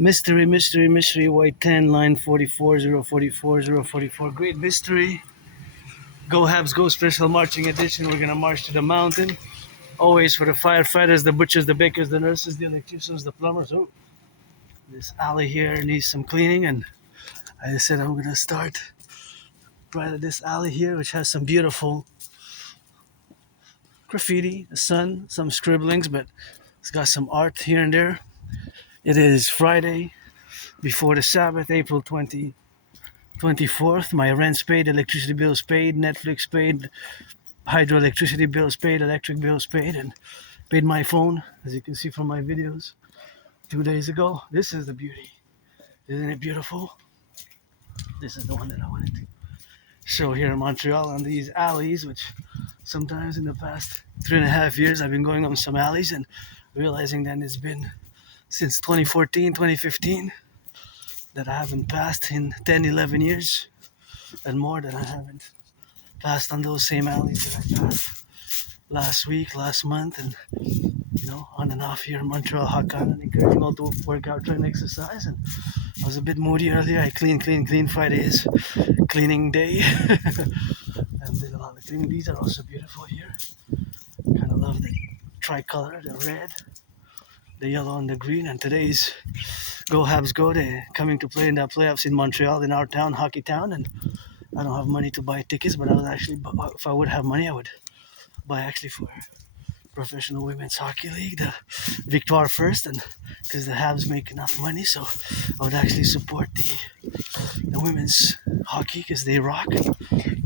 Mystery, mystery, mystery, white 10, line 44, 044, 044. Great mystery. Go Habs, go special marching edition. We're gonna march to the mountain. Always for the firefighters, the butchers, the bakers, the nurses, the electricians, the plumbers. Oh, this alley here needs some cleaning, and I said I'm gonna start right at this alley here, which has some beautiful graffiti, the sun, some scribblings, but it's got some art here and there. It is Friday before the Sabbath, April 24th. My rent's paid, electricity bills paid, Netflix paid, hydroelectricity bills paid, electric bills paid, and paid my phone, as you can see from my videos 2 days ago. This is the beauty. Isn't it beautiful? This is the one that I wanted to show here in Montreal on these alleys, which sometimes in the past 3.5 years I've been going on some alleys and realizing that it's been since 2014, 2015 that I haven't passed in 10, 11 years and more that I haven't passed on those same alleys that I passed last week, last month, and on and off here in Montreal, Hakan, and encouraging all to work out, try and exercise. And I was a bit moody earlier. I clean. Friday is cleaning day. And did a lot of cleaning. These are also beautiful here. Kind of love the tricolor, the red, the yellow, and the green. And today's Go Habs Go. They're coming to play in the playoffs in Montreal, in our town, Hockey Town. And I don't have money to buy tickets, but I would actually, if I would have money, I would buy actually for Professional Women's Hockey League, the Victoire first, and because the Habs make enough money, so I would actually support the women's hockey because they rock.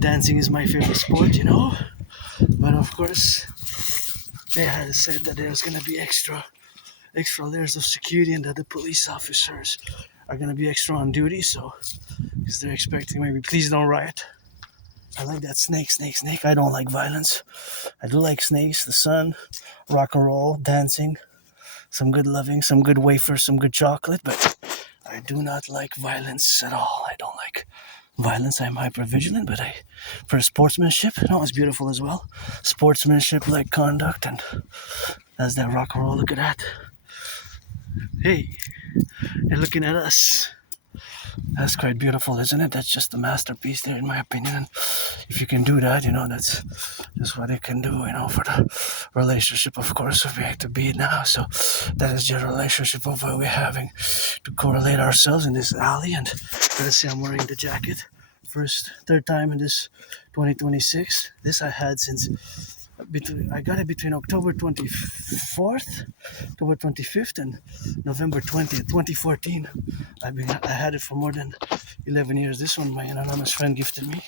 Dancing is my favorite sport, But of course, they had said that there's gonna be extra layers of security and that the police officers are gonna be extra on duty, so because they're expecting maybe please don't riot. I like that snake. I don't like violence. I do like snakes, the sun, rock and roll, dancing, some good loving, some good wafers, some good chocolate, but I do not like violence at all. I don't like violence. I'm hyper-vigilant, but for sportsmanship, it's beautiful as well. Sportsmanship, like conduct, and that's that rock and roll. Look at that. Hey, they're looking at us. That's quite beautiful, isn't it? That's just a masterpiece there, in my opinion. And if you can do that, that's just what it can do, for the relationship, of course, of being to be now. So that is the relationship of what we're having to correlate ourselves in this alley. And let's see, I'm wearing the jacket. Third time in this 2026. This I had since I got it between October 25th, and November 20th, 2014. I had it for more than 11 years. This one, my anonymous friend gifted me.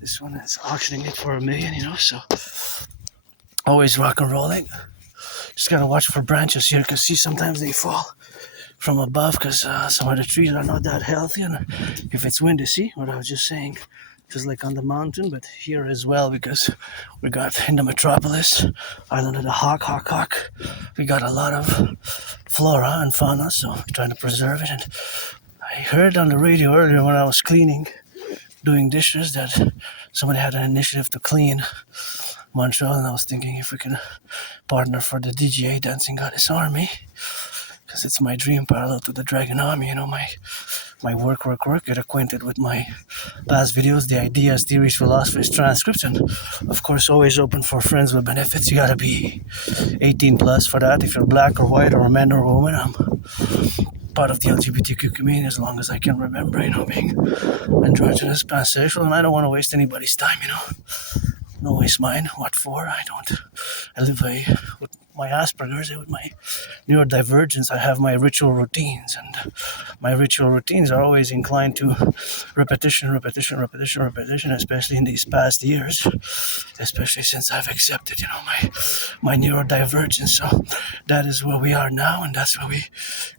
This one is auctioning it for $1 million, so always rock and rolling. Just gotta watch for branches here, because see, sometimes they fall from above, because some of the trees are not that healthy, and if it's windy, see what I was just saying, just like on the mountain, but here as well, because we got in the metropolis, island of the Hawk, we got a lot of flora and fauna, so we're trying to preserve it. And I heard on the radio earlier when I was cleaning, doing dishes, that somebody had an initiative to clean Montreal, and I was thinking if we can partner for the DGA, Dancing Goddess Army, because it's my dream parallel to the Dragon Army, my work, get acquainted with my past videos, the ideas, theories, philosophies, transcripts, and of course always open for friends with benefits. You gotta be 18 plus for that. If you're black or white or a man or a woman, I'm part of the LGBTQ community as long as I can remember, being androgynous, pansexual, and I don't want to waste anybody's time, No waste mine. What for? I live with my Asperger's, with my neurodivergence. I have my ritual routines, and my ritual routines are always inclined to repetition, especially in these past years, especially since I've accepted, my neurodivergence. So that is where we are now, and that's where we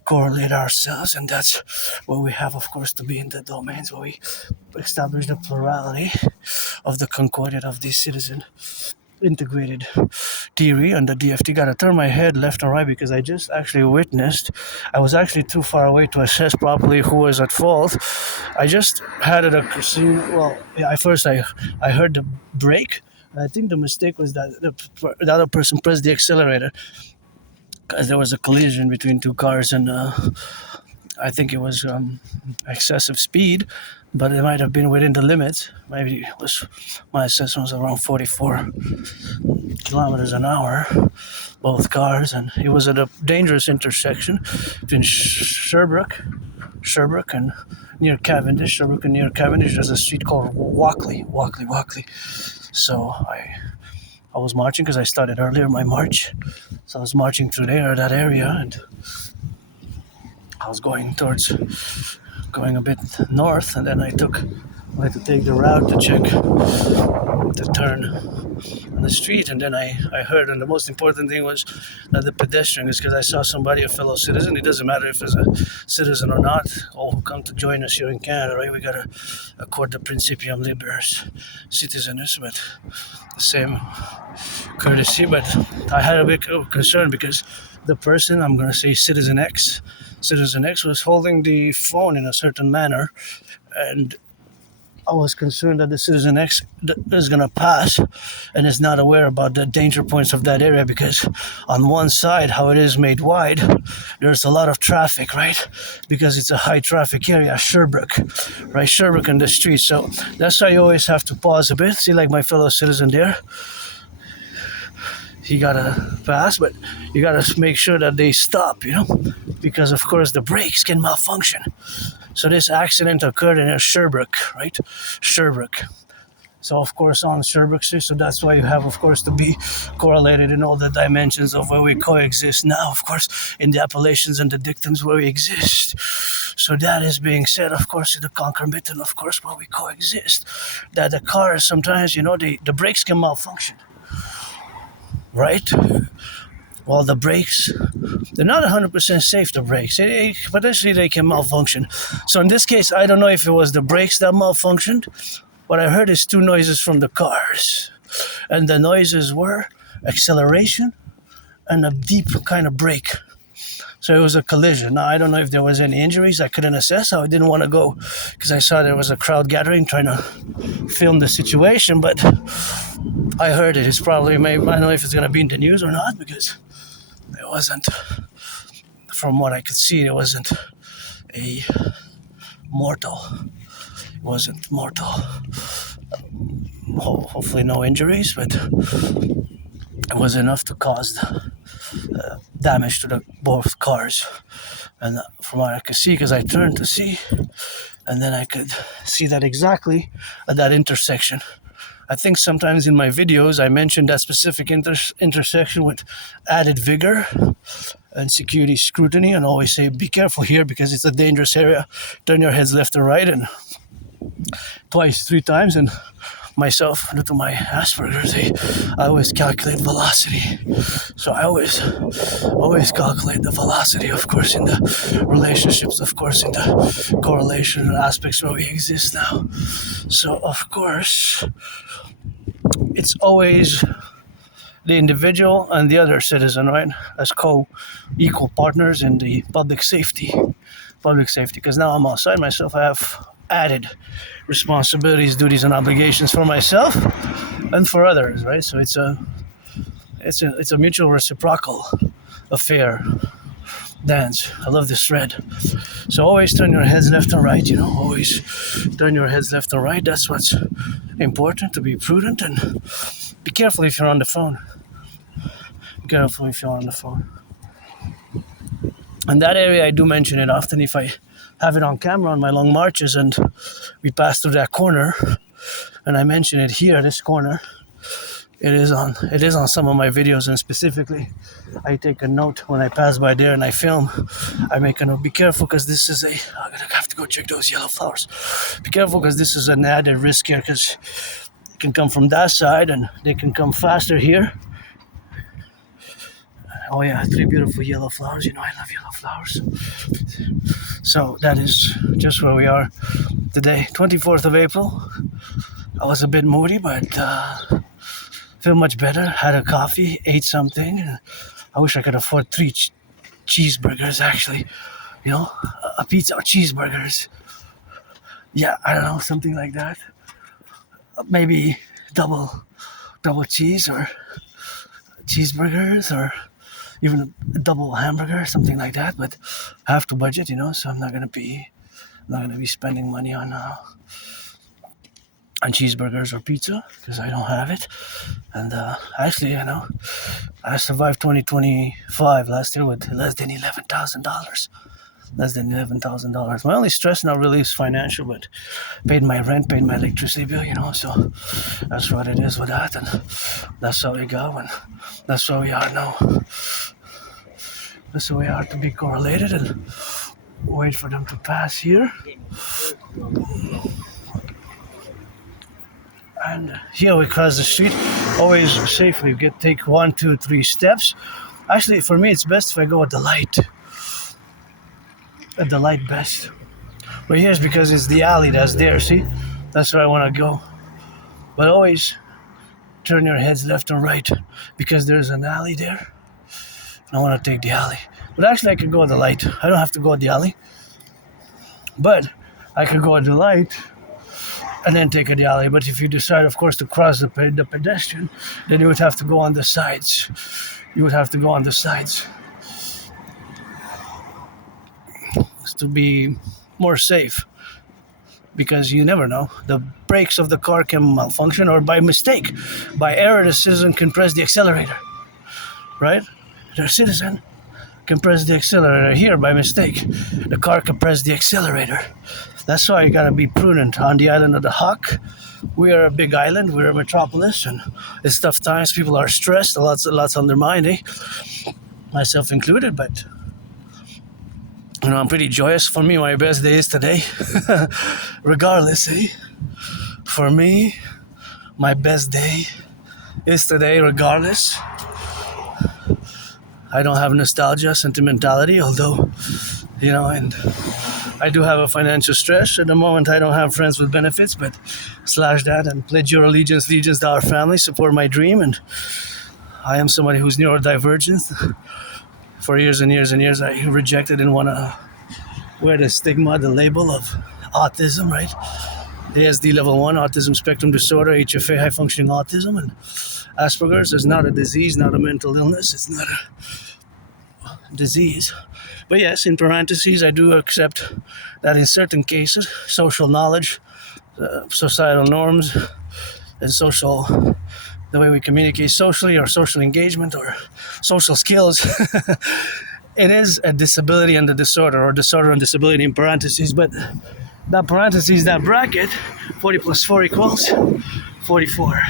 correlate ourselves, and that's where we have, of course, to be in the domains where we establish the plurality of the concordat of the citizen integrated theory and the DFT. Gotta turn my head left and right because I just actually witnessed. I was actually too far away to assess properly who was at fault. I just had it I heard the brake. I think the mistake was that the other person pressed the accelerator, because there was a collision between two cars, and I think it was excessive speed, but it might have been within the limits. Maybe it was, my assessment was around 44 kilometers an hour, both cars, and it was at a dangerous intersection between Sherbrooke and near Cavendish. Sherbrooke and near Cavendish, there's a street called Walkley. So I was marching because I started earlier my march. So I was marching through that area, and I was going a bit north, and then I had to take the route to turn on the street, and then I heard, and the most important thing was that the pedestrian is, because I saw somebody, a fellow citizen, it doesn't matter if it's a citizen or not, all who come to join us here in Canada, right? We gotta accord the Principium Liberis Citizeness, but the same courtesy. But I had a bit of concern because the person, I'm gonna say Citizen X was holding the phone in a certain manner, and I was concerned that the Citizen X is going to pass and is not aware about the danger points of that area, because on one side, how it is made wide, there's a lot of traffic, right? Because it's a high traffic area, Sherbrooke in the street. So that's why you always have to pause a bit. See, like my fellow citizen there, he gotta pass, but you gotta make sure that they stop, because of course the brakes can malfunction. So this accident occurred in Sherbrooke, right? Sherbrooke. So of course on Sherbrooke Street, so that's why you have, of course, to be correlated in all the dimensions of where we coexist now, of course, in the appellations and the dictums where we exist. So that is being said, of course, in the concomitant, of course, where we coexist. That the cars sometimes, the brakes can malfunction, right? Well, the brakes, they're not 100% safe, the brakes. Potentially they can malfunction. So in this case, I don't know if it was the brakes that malfunctioned. What I heard is two noises from the cars. And the noises were acceleration and a deep kind of brake. So it was a collision. Now, I don't know if there was any injuries. I couldn't assess. I didn't want to go because I saw there was a crowd gathering trying to film the situation. But I heard it. It's probably, I don't know if it's going to be in the news or not, because it wasn't, from what I could see, it wasn't a mortal. It wasn't mortal. Hopefully no injuries, but it was enough to cause damage to both cars. And from what I could see, because I turned to see, and then I could see that exactly at that intersection. I think sometimes in my videos I mentioned that specific intersection with added vigor and security scrutiny, and always say be careful here because it's a dangerous area. Turn your heads left or right, and twice, 3 times. And myself, due to my Asperger's, I always calculate velocity. So I always calculate the velocity, of course, in the relationships, of course, in the correlation aspects where we exist now. So of course, it's always the individual and the other citizen, right, as equal partners in the public safety. Because now I'm outside myself, I have added responsibilities, duties, and obligations for myself and for others, right? So it's a mutual reciprocal affair. Dance. I love this thread. So always turn your heads left and right, always turn your heads left and right. That's what's important, to be prudent, and be careful if you're on the phone. And that area, I do mention it often if I have it on camera on my long marches and we pass through that corner, and I mention it here, this corner. It is on some of my videos, and specifically I take a note when I pass by there and I film. I make a note, be careful because this is I'm gonna have to go check those yellow flowers. Be careful because this is an added risk here, because it can come from that side and they can come faster here. Oh yeah, 3 beautiful yellow flowers. I love yellow flowers. So that is just where we are today, 24th of April. I was a bit moody, but feel much better. Had a coffee, ate something. I wish I could afford 3 cheeseburgers, actually. A pizza or cheeseburgers. Yeah, I don't know, something like that. Maybe double cheese or cheeseburgers, or even a double hamburger, something like that. But I have to budget, so I'm not gonna be spending money on cheeseburgers or pizza because I don't have it. And actually, I survived 2025 last year with less than $11,000. Less than $11,000. My only stress now really is financial, but paid my rent, paid my electricity bill, so that's what it is with that, and that's how we go, and that's how we are now. That's how we are to be correlated and wait for them to pass here. And here we cross the street, always safely. Take 1, 2, 3 steps. Actually, for me, it's best if I go at the light. At the light best. But here's because it's the alley that's there, see? That's where I want to go. But always turn your heads left and right because there's an alley there. I want to take the alley. But actually, I could go at the light. I don't have to go at the alley. But I could go at the light and then take the alley. But if you decide, of course, to cross the pedestrian, then you would have to go on the sides. You would have to go on the sides to be more safe, because you never know. The brakes of the car can malfunction, or by mistake, by error, the citizen can press the accelerator, right? The citizen can press the accelerator here by mistake. The car can press the accelerator. That's why you gotta be prudent. On the island of the Hawk, we are a big island, we're a metropolis, and it's tough times. People are stressed, lots on their mind, myself included, but I'm pretty joyous. For me, my best day is today. Regardless, for me, my best day is today, regardless. I don't have nostalgia, sentimentality, although, and I do have a financial stress. At the moment, I don't have friends with benefits, but slash that and pledge your allegiance to our family, support my dream. And I am somebody who's neurodivergent. For years and years and years, I rejected and want to wear the stigma, the label of autism, right? ASD level 1, autism spectrum disorder, HFA, high functioning autism, and Asperger's is not a disease, not a mental illness. It's not a disease. But yes, in parentheses, I do accept that in certain cases, social knowledge, societal norms, and the way we communicate socially, or social engagement, or social skills, it is a disability and a disorder, or disorder and disability in parentheses. But that parentheses, that bracket, 40 plus 4 equals 44.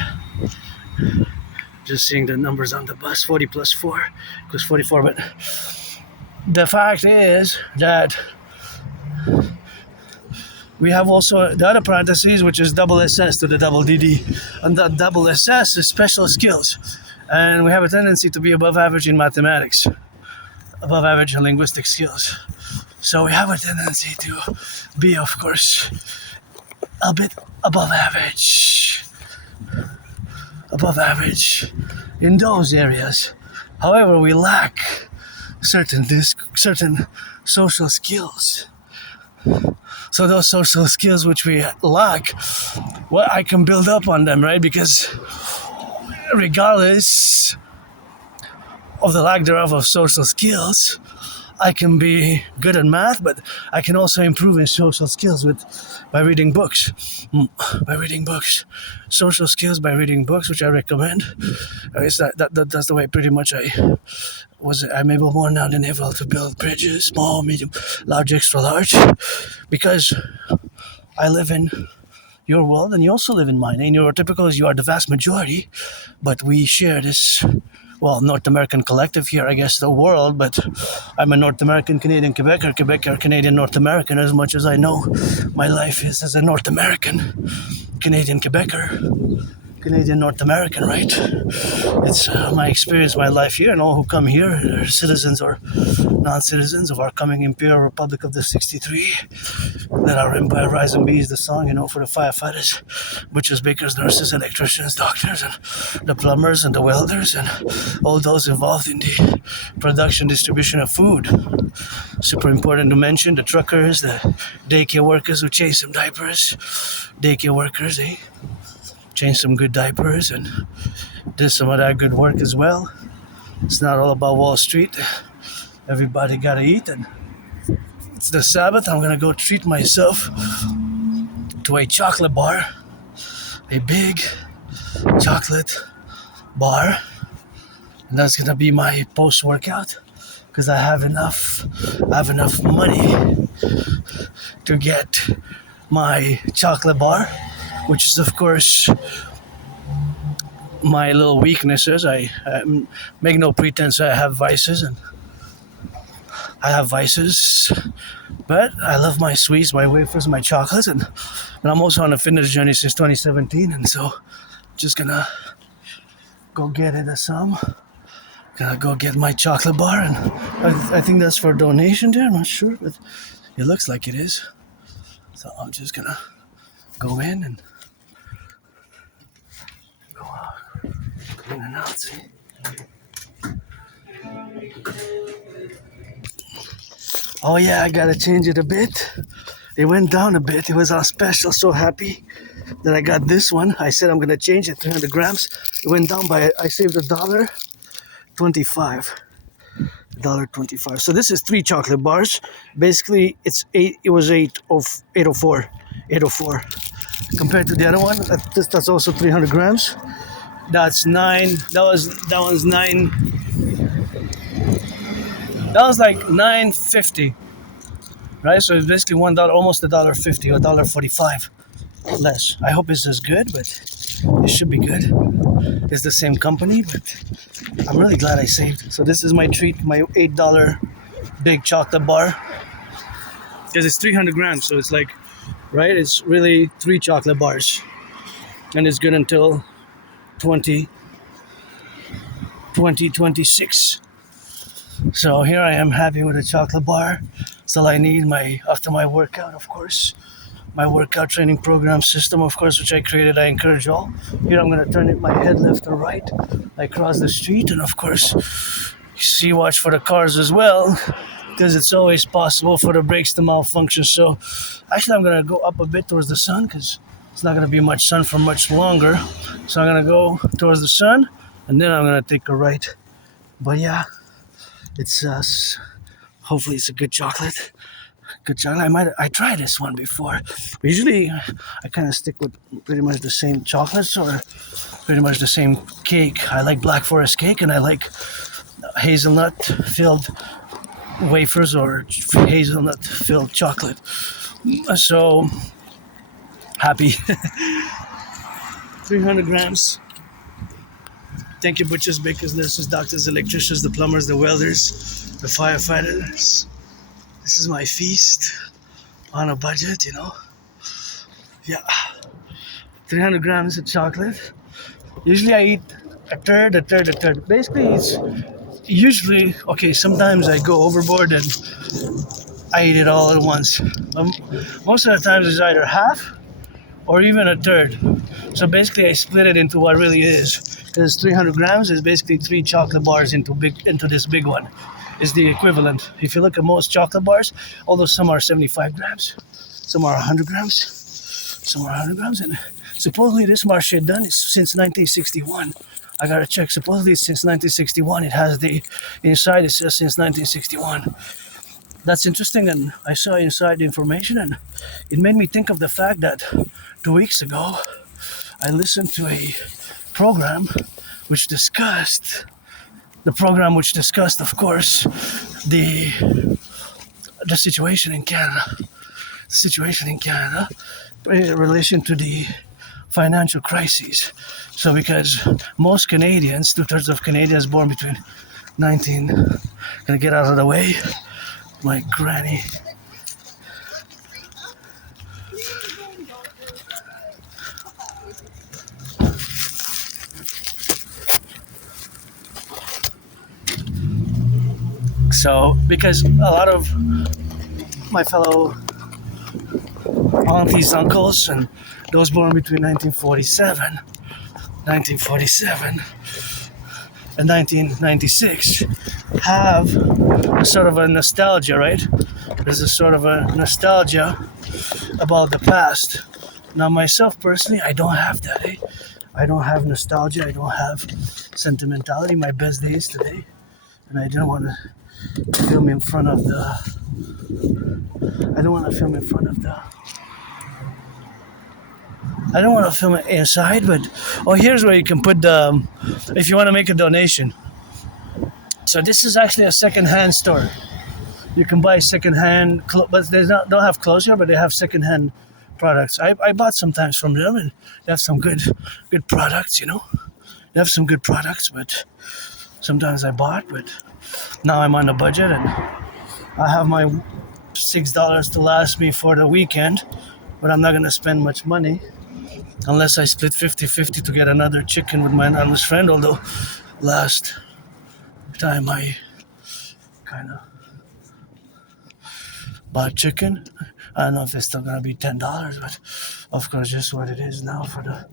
Just seeing the numbers on the bus, 40 plus 4 equals 44. But the fact is that we have also the other parentheses, which is double SS to the double dedie. And that double SS is special skills. And we have a tendency to be above average in mathematics, above average in linguistic skills. So we have a tendency to be, of course, a bit above average in those areas. However, we lack certain social skills. So those social skills which we lack, well, I can build up on them, right? Because regardless of the lack thereof of social skills, I can be good at math, but I can also improve in social skills by reading books. Social skills by reading books, which I recommend. I guess that's the way pretty much I'm able more now than ever to build bridges, small, medium, large, extra large, because I live in your world and you also live in mine. And neurotypicals, you are the vast majority, but we share this, North American collective here, I guess the world, but I'm a North American, Canadian, Quebecer, Canadian, North American, as much as I know my life is as a North American, Canadian, Quebecer, Canadian, North American, right? It's my experience, my life here, and all who come here are citizens or non-citizens of our coming Imperial Republic of the 63. Let our empire rise and be is the song, for the firefighters, butchers, bakers, nurses, electricians, doctors, and the plumbers and the welders, and all those involved in the production, distribution of food. Super important to mention the truckers, the daycare workers who change some diapers, daycare workers, change some good diapers and did some of that good work as well. It's not all about Wall Street. Everybody gotta eat, and it's the Sabbath. I'm gonna go treat myself to a chocolate bar, a big chocolate bar, and that's gonna be my post-workout because I have enough money to get my chocolate bar, which is of course my little weaknesses. I make no pretense I have vices, but I love my sweets, my wafers, my chocolates, and I'm also on a fitness journey since 2017, and so just gonna go get it some. Gonna go get my chocolate bar, and I think that's for donation there. I'm not sure, but it looks like it is. So I'm just gonna go in and go in and out. See? Oh yeah, I gotta change it a bit. It went down a bit. It was on special. So happy that I got this one. I said I'm gonna change it 300 grams. It went down by, I saved $1.25. $1.25. So this is 3 chocolate bars. Basically, it's 8. It was 804. Compared to the other one, that's also 300 grams. That's 9. That one's 9. That was like $9.50, right? So it's basically $1, almost $1.50 or $1.45 less. I hope it's as good, but it should be good. It's the same company, but I'm really glad I saved. So this is my treat, my $8 big chocolate bar, because it's 300 grams. So it's like, right? It's really 3 chocolate bars, and it's good until 2026. So here I am, happy with a chocolate bar. That's all I need. After my workout, of course. My workout training program system, of course, which I created. I encourage all. Here I'm gonna turn it my head left or right. I cross the street, and of course, watch for the cars as well, because it's always possible for the brakes to malfunction. So actually I'm gonna go up a bit towards the sun, because it's not gonna be much sun for much longer. So I'm gonna go towards the sun, and then I'm gonna take a right. But yeah, it's hopefully it's a good chocolate. I tried this one before. But usually I kind of stick with pretty much the same chocolates or pretty much the same cake. I like Black Forest cake, and I like hazelnut filled wafers or hazelnut filled chocolate. So happy. 300 grams. Thank you, butchers, bakers, nurses, doctors, electricians, the plumbers, the welders, the firefighters. This is my feast on a budget, you know. Yeah, 300 grams of chocolate. Usually I eat a third. Basically, it's usually, okay, sometimes I go overboard and I eat it all at once. Most of the times it's either half or even a third. So basically I split it into what really is. Because 300 grams is basically 3 chocolate bars into this big one. Is the equivalent. If you look at most chocolate bars, although some are 75 grams, some are 100 grams, and supposedly this marché done is since 1961. I gotta check. Supposedly it's since 1961. It has the inside. It says since 1961. That's interesting, and I saw inside the information, and it made me think of the fact that 2 weeks ago I listened to a program which discussed, of course, the situation in Canada. In relation to the financial crises. So because most Canadians, 2/3 of Canadians born between gonna get out of the way, my granny. So, because a lot of my fellow aunties, uncles, and those born between 1947 and 1996 have a sort of a nostalgia, right? There's a sort of a nostalgia about the past. Now, myself personally, I don't have that. I don't have nostalgia. I don't have sentimentality. My best days today and I didn't want to film in front of the. I don't want to film in front of the. I don't want to film it inside, but here's where you can put the. If you want to make a donation. So this is actually a second-hand store. You can buy second-hand, but they don't have clothes here, but they have second-hand products. I bought sometimes from them, and they have some good products. You know, they have some good products, but sometimes I bought, but now I'm on a budget, and I have my $6 to last me for the weekend, but I'm not gonna spend much money unless I split 50-50 to get another chicken with my anonymous friend. Although last time I kind of bought chicken, I don't know if it's still gonna be $10, but of course just what it is now for the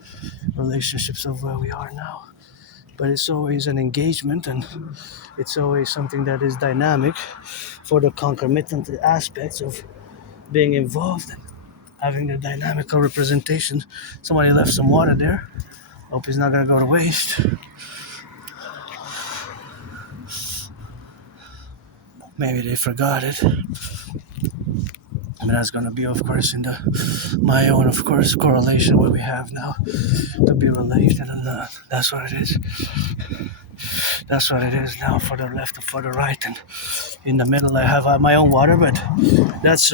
relationships of where we are now. But it's always an engagement, and it's always something that is dynamic for the concomitant aspects of being involved and having the dynamical representation. Somebody left some water there. Hope it's not gonna go to waste. Maybe they forgot it. And that's gonna be, of course, in my own, of course, correlation what we have now to be related, and that's what it is. That's what it is now, for the left and for the right, and in the middle I have my own water, but that's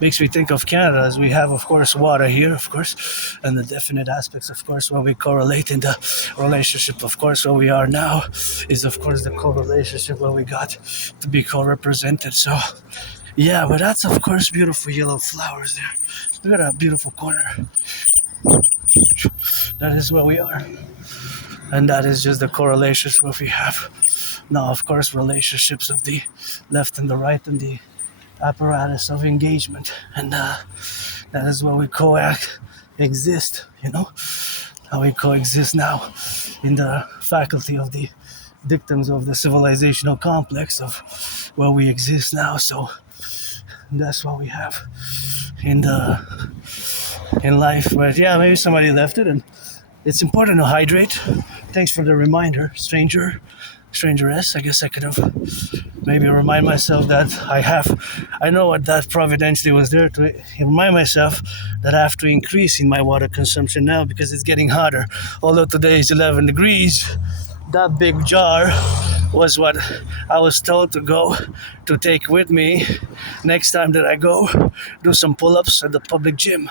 makes me think of Canada, as we have, of course, water here, of course, and the definite aspects, of course, where we correlate in the relationship, of course, where we are now is, of course, the co-relationship where we got to be co-represented. So yeah, but that's, of course, beautiful yellow flowers there. Look at that beautiful corner. That is where we are. And that is just the correlations what we have. Now, of course, relationships of the left and the right and the apparatus of engagement. And that is where we coexist, you know? How we coexist now in the faculty of the victims of the civilizational complex of where we exist now. So that's what we have in life. But yeah, maybe somebody left it, and it's important to hydrate. Thanks for the reminder, strangeress. I guess I could have maybe remind myself that I know what that providentially was there to remind myself that I have to increase in my water consumption now because it's getting hotter. Although today is 11 degrees, that big jar was what I was told to take with me next time that I go do some pull-ups at the public gym.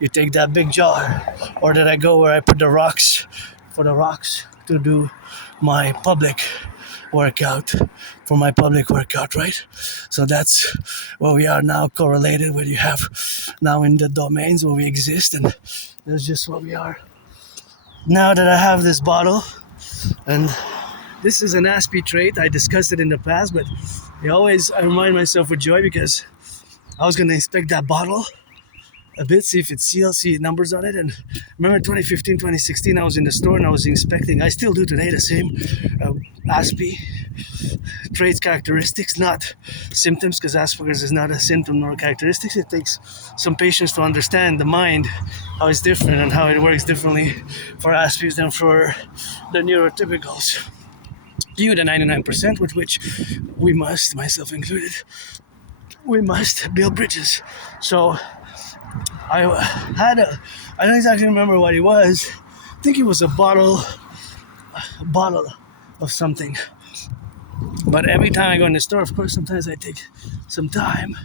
You take that big jar, or did I go where I put the rocks to do my public workout, right? So that's where we are now correlated, where you have now in the domains where we exist, and that's just what we are. Now that I have this bottle, and this is an Aspiesque trait, I discussed it in the past, but I remind myself with joy because I was going to inspect that bottle a bit, see if it's sealed, see numbers on it. And remember 2015, 2016, I was in the store and I was inspecting. I still do today the same Aspiesque traits, characteristics, not symptoms, because Asperger's is not a symptom nor characteristics. It takes some patience to understand the mind, how it's different and how it works differently for Aspiesque than for the neurotypicals. You, the 99%, with which we must, myself included, we must build bridges. So I don't exactly remember what it was. I think it was a bottle of something. But every time I go in the store, of course, sometimes I take some time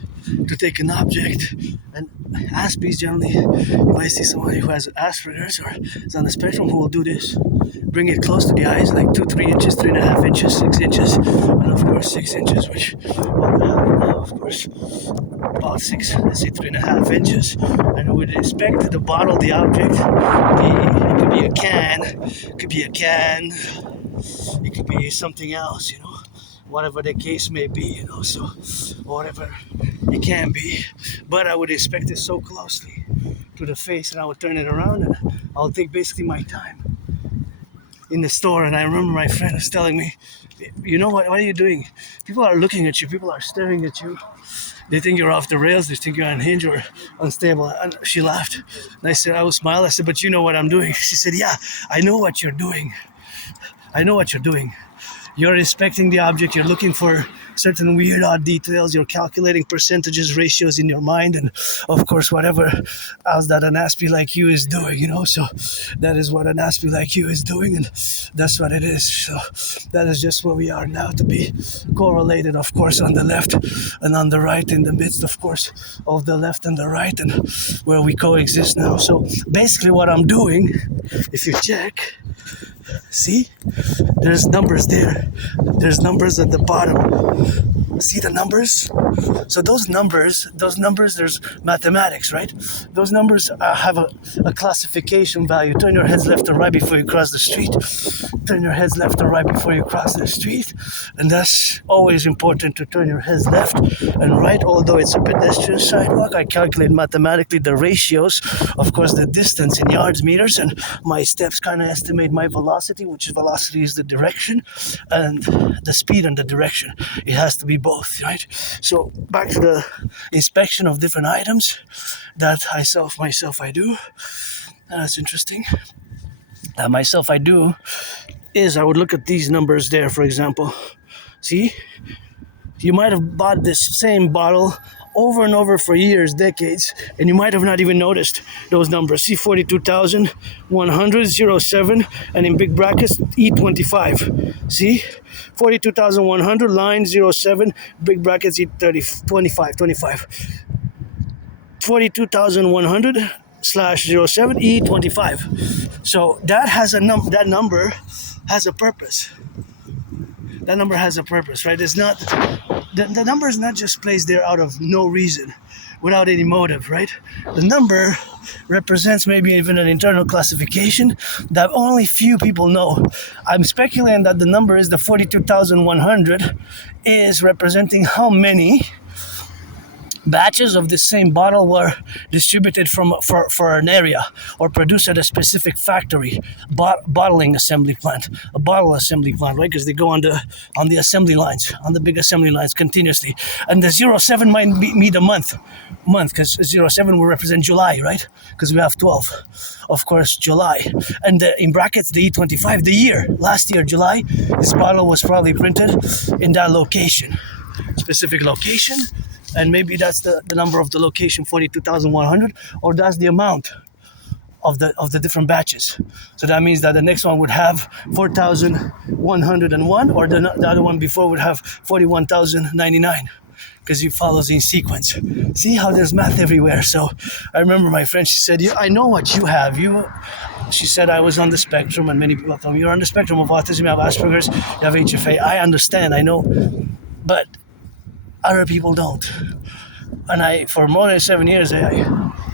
to take an object. And Aspiesque generally, you might see somebody who has Asperger's or is on the spectrum who will do this. Bring it close to the eyes, like 2-3 inches, 3.5 inches, 6 inches, and of course 6 inches, which what we have now, of course, about 3.5 inches. And we would expect the bottle, the object, it could be a can, it could be something else, you know, whatever the case may be, you know, so whatever it can be. But I would expect it so closely to the face, and I would turn it around and I'll take basically my time in the store. And I remember my friend was telling me, you know what are you doing? People are looking at you, people are staring at you. They think you're off the rails, they think you're unhinged or unstable. And she laughed. And I was smiling. I said, but you know what I'm doing? She said, yeah, I know what you're doing. You're inspecting the object, you're looking for certain weird odd details, you're calculating percentages, ratios in your mind, and of course whatever else that an Aspie like you is doing, so that is what an Aspie like you is doing, and that's what it is. So that is just where we are now, to be correlated, of course, on the left and on the right, in the midst, of course, of the left and the right, and where we coexist now. So basically what I'm doing, if you check, see, there's numbers there. There's numbers at the bottom. See the numbers? So those numbers, there's mathematics, right? Those numbers have a classification value. Turn your heads left and right before you cross the street. Turn your heads left and right before you cross the street. And that's always important, to turn your heads left and right. Although it's a pedestrian sidewalk, I calculate mathematically the ratios, of course, the distance in yards, meters, and my steps kind of estimate my velocity, which is velocity is the direction, and the speed and the direction. It has to be both, right? So back to the inspection of different items that I do. That's interesting. I do is I would look at these numbers there, for example. See, you might have bought this same bottle over and over for years, decades, and you might have not even noticed those numbers. See, 42,100, 07, and in big brackets, E25. See, 42,100, line 07, big brackets, E25, 42,100 slash 07, E25. So that has that number has a purpose. That number has a purpose, right? It's not, the number is not just placed there out of no reason, without any motive, right? The number represents maybe even an internal classification that only few people know. I'm speculating that the number is the 42,100 is representing how many batches of the same bottle were distributed for an area or produced at a specific factory, bottling assembly plant, a bottle assembly plant, right? Because they go on the assembly lines, on the big assembly lines continuously. And the 07 might be the month, because 07 will represent July, right? Because we have 12, of course, July. And in brackets, the E25, the year, last year, July, this bottle was probably printed in that location, specific location. And maybe that's the number of the location, 42,100, or that's the amount of the different batches. So that means that the next one would have 4,101, or the other one before would have 41,099, because it follows in sequence. See how there's math everywhere. So I remember my friend, she said, I know what you have. She said I was on the spectrum, and many people told me, you're on the spectrum of autism, you have Asperger's, you have HFA. I understand, I know, but other people don't. And for more than 7 years, I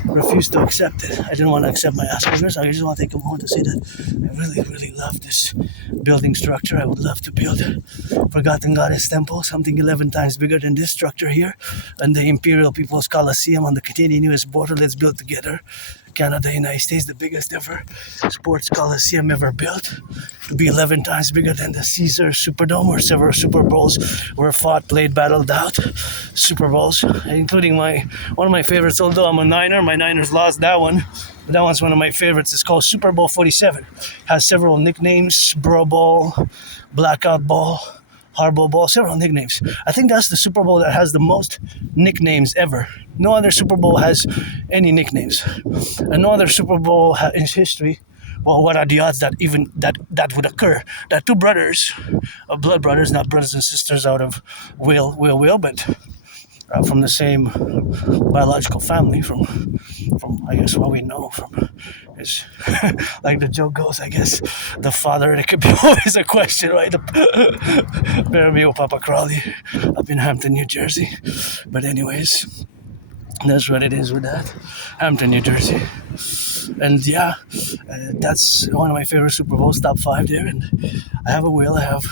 refused to accept it. I didn't want to accept my Asperger's. I just want to take a moment to say that I really, really love this building structure. I would love to build Forgotten Goddess Temple, something 11 times bigger than this structure here, and the Imperial People's Coliseum on the Canadian-US border. Let's build together. Canada, United States, the biggest ever sports coliseum ever built, to be 11 times bigger than the Caesar Superdome, where several Super Bowls were fought, played, battled out. Super Bowls, including one of my favorites. Although I'm a Niner, my Niners lost that one, but that one's one of my favorites. It's called Super Bowl 47. Has several nicknames: Bro Bowl, Blackout Bowl, Harbaugh Bowl, several nicknames. I think that's the Super Bowl that has the most nicknames ever. No other Super Bowl has any nicknames. And no other Super Bowl in history, well, what are the odds that even that would occur? That two brothers, blood brothers, not brothers and sisters out of will, but from the same biological family, from I guess what we know from is like the joke goes, I guess the father, it could be always a question, right? Bear Papa Crawley up in Hampton, New Jersey. But anyways, that's what it is with that. Hampton, New Jersey. And yeah, that's one of my favorite Super Bowls, top 5 there. And I have a will, I have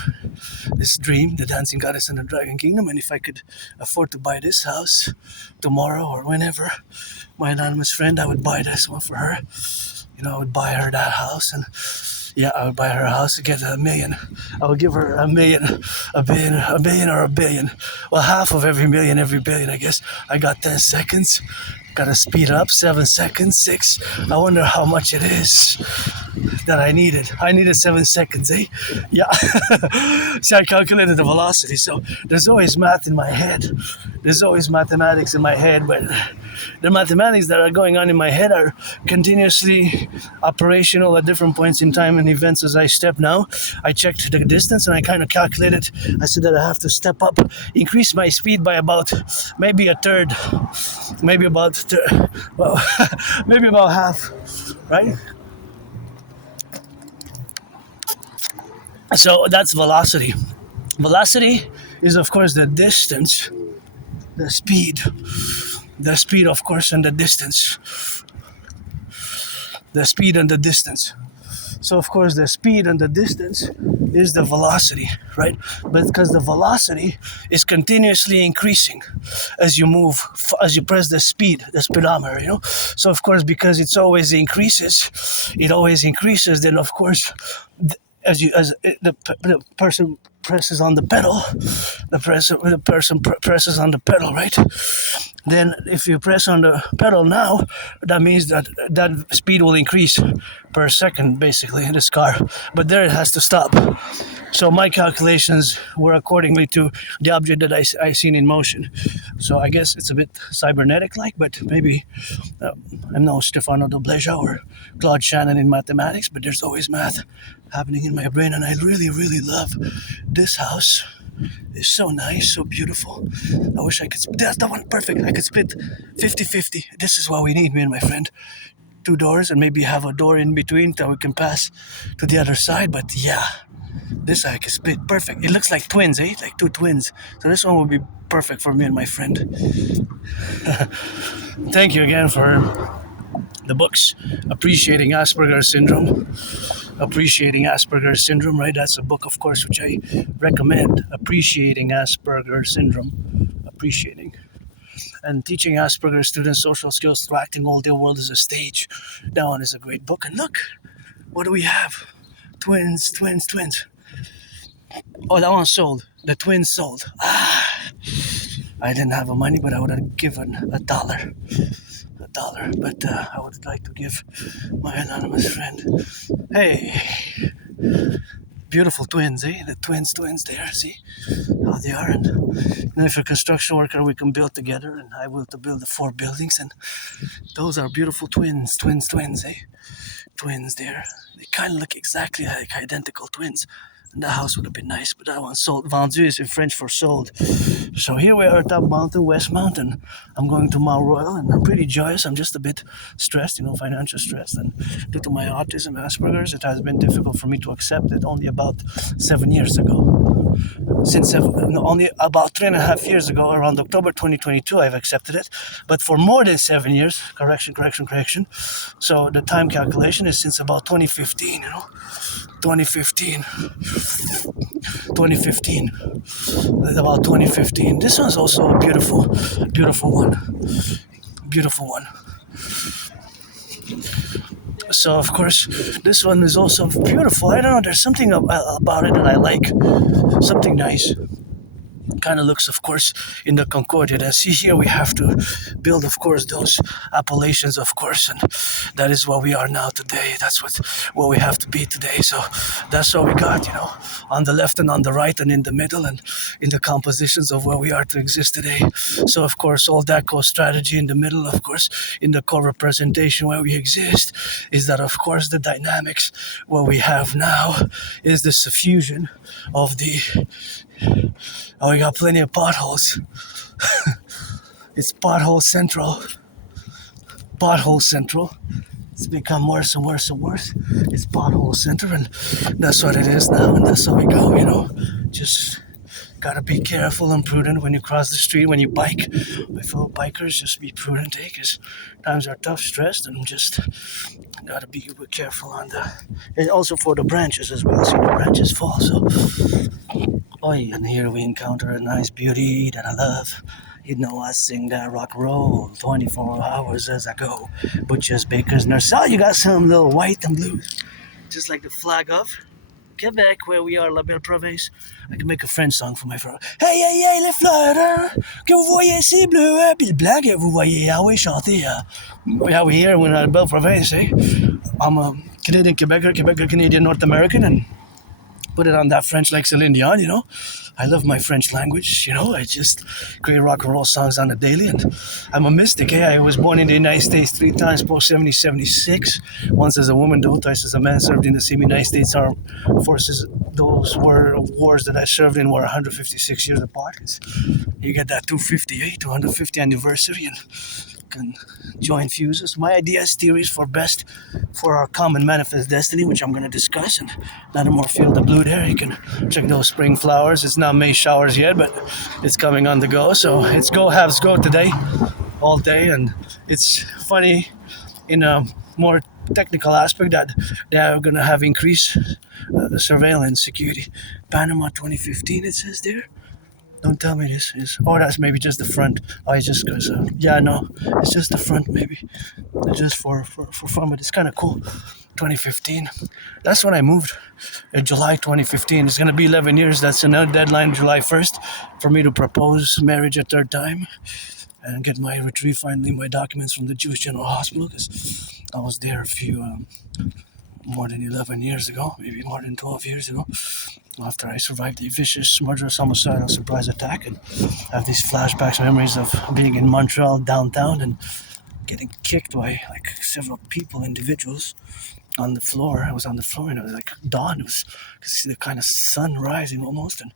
this dream, the Dancing Goddess and the Dragon Kingdom. And if I could afford to buy this house tomorrow or whenever, my anonymous friend, I would buy this one for her. I would buy her that house, and yeah, I would buy her a house to get $1 million. I would give her $1 million, a billion or $1 billion. Well, half of every million, every billion, I guess. I got 10 seconds. Gotta speed up, 7 seconds, 6. I wonder how much it is that I needed. I needed 7 seconds, eh? Yeah. See, I calculated the velocity, so there's always math in my head. There's always mathematics in my head, but the mathematics that are going on in my head are continuously operational at different points in time and events as I step now. I checked the distance and I kind of calculated. I said that I have to step up, increase my speed by about maybe a third, maybe about, well, maybe about half, right? So that's velocity. Velocity is, of course, the distance, the speed, of course, and the distance. The speed and the distance. So, of course, the speed and the distance is the velocity, right? But because the velocity is continuously increasing as you move, as you press the speedometer, you know? So, of course, because it always increases, then, of course, as the person presses on the pedal, the person presses on the pedal, right? Then if you press on the pedal now, that means that speed will increase per second, basically, in this car. But there it has to stop. So my calculations were accordingly to the object that I seen in motion. So I guess it's a bit cybernetic-like, but maybe I'm no Stefano Dobleja or Claude Shannon in mathematics, but there's always math happening in my brain, and I really, really love this house. It's so nice, so beautiful. I wish I could. That's the one, perfect. I could split 50-50. This is what we need, me and my friend. 2 doors and maybe have a door in between so we can pass to the other side. But yeah, this I could split perfect. It looks like twins, eh? Like 2 twins. So this one would be perfect for me and my friend. Thank you again for the books. Appreciating Asperger's Syndrome, right? That's a book, of course, which I recommend. Appreciating Asperger's Syndrome. Appreciating. And teaching Asperger's students social skills through acting all their world as a stage. That one is a great book. And look, what do we have? Twins. Oh, that one sold. The twins sold. I didn't have the money, but I would have given $1. But I would like to give my anonymous friend. Hey, beautiful twins, eh? The twins there, see how they are. And if you're a construction worker, we can build together, and I will to build the 4 buildings, and those are beautiful twins, eh? Twins there. They kind of look exactly like identical twins. And that house would have been nice, but that one sold. Vendu is in French for sold. So here we are, top mountain, west mountain. I'm going to Mount Royal, and I'm pretty joyous. I'm just a bit stressed, financial stress. And due to my autism, Asperger's, it has been difficult for me to accept it only about 7 years ago. Only about 3.5 years ago, around October 2022, I've accepted it. But for more than 7 years, correction. So the time calculation is since about 2015, 2015, about 2015. This one's also a beautiful one. So, of course, this one is also beautiful. I don't know, there's something about it that I like. Something nice. Kind of looks, of course, in the Concordia. And see here, we have to build, of course, those appellations, of course, and that is what we are now today. That's what we have to be today. So that's what we got, on the left and on the right and in the middle and in the compositions of where we are to exist today. So, of course, all that core strategy in the middle, of course, in the core representation where we exist, is that, of course, the dynamics what we have now is the suffusion of the... Oh, we got plenty of potholes. It's pothole central. It's become worse and worse. It's pothole center, and that's what it is now, and that's how we go, Just gotta be careful and prudent when you cross the street, when you bike. My fellow bikers, just be prudent, because times are tough, stressed, and just gotta be careful on that. And also for the branches as well, see the branches fall, so... Oh, and here we encounter a nice beauty that I love. I sing that rock and roll 24 hours as I go. Butchers, bakers, nurses. Oh, you got some little white and blue. Just like the flag of Quebec, where we are, la belle province. I can make a French song for my friend. Hey, hey, hey, les fleurs, que vous voyez, c'est bleu, puis le blanc que vous voyez, ah oui, chanter, how we here, we're at la belle province, eh? I'm a Canadian Quebecer, Canadian North American, and put it on that French like Celine Dion, you know. I love my French language, you know. I just create rock and roll songs on the daily, and I'm a mystic, eh? I was born in the United States 3 times, post 70, 76. Once as a woman, though, twice as a man, served in the United States Armed Forces. Those were wars that I served in were 156 years apart. You get that 250 anniversary, and can join fuses. My ideas, theories for best for our common manifest destiny, which I'm going to discuss, and not more feel the blue there. You can check those spring flowers. It's not May showers yet, but it's coming on the go. So it's go haves go today, all day, and it's funny in a more technical aspect that they are going to have increased surveillance security. Panama 2015, it says there. Don't tell me this is. Oh, that's maybe just the front. Oh, it's just because. Yeah, no, it's just the front maybe. Just for fun, but it's kind of cool. 2015. That's when I moved. In July 2015. It's gonna be 11 years. That's another deadline, July 1st, for me to propose marriage a third time and get my retrieve finally my documents from the Jewish General Hospital, because I was there a few more than 11 years ago, maybe more than 12 years ago, after I survived a vicious murderous homicidal surprise attack, and I have these flashbacks, memories of being in Montreal downtown and getting kicked by like several people, individuals, on the floor. I was on the floor and it was like dawn. It was, you could see the kind of sun rising almost, and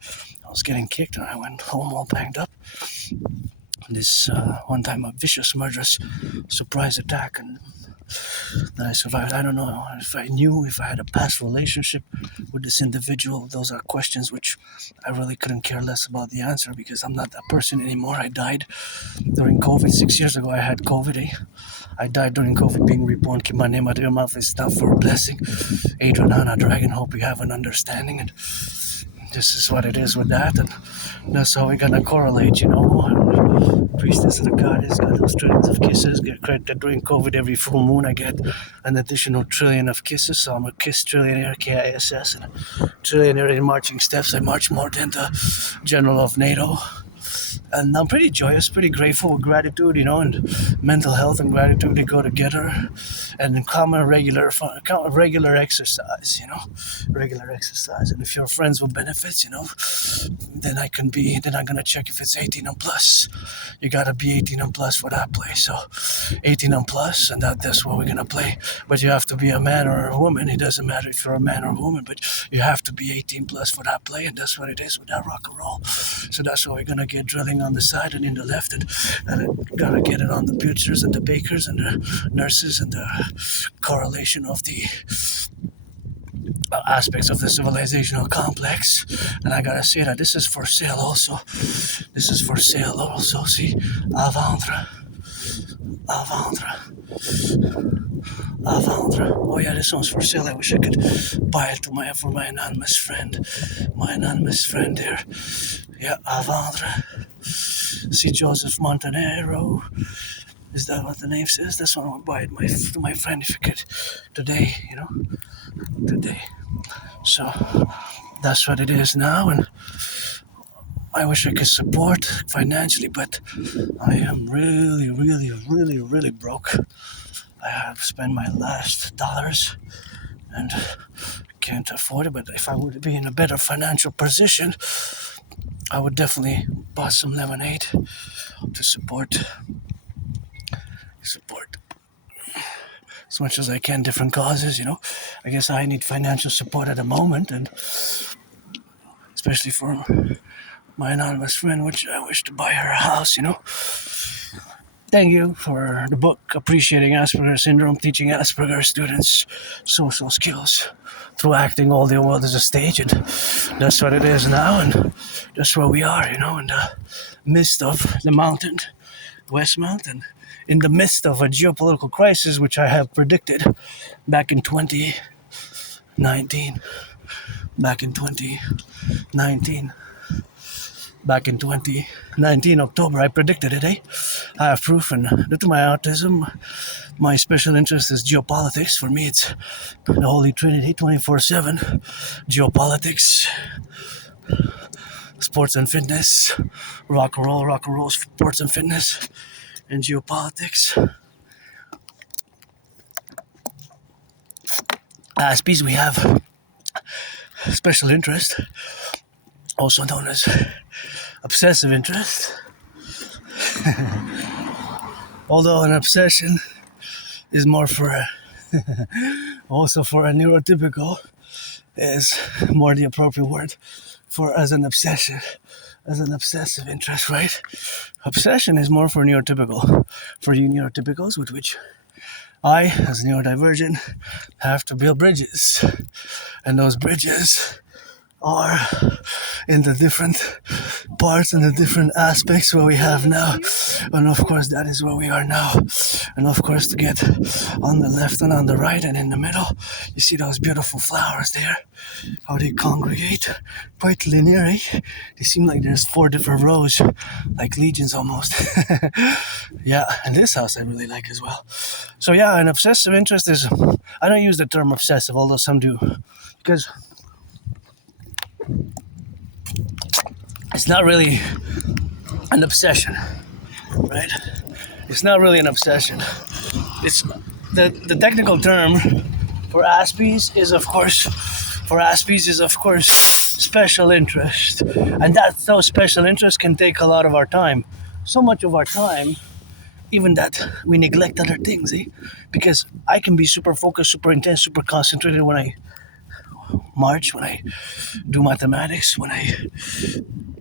I was getting kicked, and I went home all banged up. This one time a vicious murderous surprise attack, and that I survived. I don't know if I knew if I had a past relationship with this individual. Those are questions which I really couldn't care less about the answer, because I'm not that person anymore. I died during COVID 6 years ago. I had COVID. I died during COVID, being reborn. Keep my name out of your mouth. It's not for a blessing. Adrian Hanna Dragon, hope you have an understanding. And this is what it is with that, and that's how we're gonna correlate, you know. Priestess of the goddess got those trillions of kisses. Get credited during COVID. Every full moon I get an additional trillion of kisses, so I'm a kiss trillionaire, KISS, and a trillionaire in marching steps. I march more than the general of NATO. And I'm pretty joyous, pretty grateful, with gratitude, you know, and mental health and gratitude, they go together. And common regular exercise, you know, regular exercise. And if your friends with benefits, you know, then I'm gonna check if it's 18 and plus. You gotta be 18 and plus for that play. So 18 and plus, and that's what we're gonna play. But you have to be a man or a woman. It doesn't matter if you're a man or a woman, but you have to be 18 plus for that play, and that's what it is with that rock and roll. So that's what we're gonna get drilling on the side and in the left, and gotta get it on the butchers and the bakers and the nurses and the correlation of the aspects of the civilizational complex. And I gotta say that this is for sale also. This is for sale also. See, à vendre. Oh yeah, this one's for sale. I wish I could buy it for my anonymous friend. My anonymous friend there. Yeah, à vendre. See, Joseph Montanero. Is that what the name says? This one I'll buy it to my friend if you could today, you know, today. So that's what it is now, and I wish I could support financially, but I am really broke. I have spent my last dollars and can't afford it, but if I would be in a better financial position, I would definitely buy some lemonade to support as much as I can different causes, you know. I guess I need financial support at the moment, and especially for my anonymous friend, which I wish to buy her a house, you know. Thank you for the book, Appreciating Asperger's Syndrome, teaching Asperger students social skills through acting all the world as a stage, and that's what it is now, and that's where we are, you know, in the midst of the mountain, West Mountain, in the midst of a geopolitical crisis, which I have predicted back in 2019. back in 2019 October. I predicted it, eh? I have proof, and due to my autism, my special interest is geopolitics. For me, it's the Holy Trinity, 24/7. Geopolitics, sports and fitness, rock and roll, sports and fitness, and geopolitics. Aspiesque, we have special interest, also known as obsessive interest. Although an obsession is more for also for a neurotypical is more the appropriate word for as an obsession, as an obsessive interest, right? Obsession is more for neurotypical, for you neurotypicals, with which I, as neurodivergent, have to build bridges, and those bridges are in the different parts and the different aspects where we have now, and of course that is where we are now. And of course, to get on the left and on the right and in the middle, you see those beautiful flowers there, how they congregate, quite linear, eh? They seem like there's 4 different rows, like legions almost. Yeah, and this house I really like as well. So yeah, an obsessive interest is, I don't use the term obsessive, although some do, because it's not really an obsession, right? It's not really an obsession. It's the technical term for Aspiesque is of course special interest, and those special interests can take a lot of our time, so much of our time, even that we neglect other things, eh? Because I can be super focused, super intense, super concentrated when I march, when I do mathematics, when I,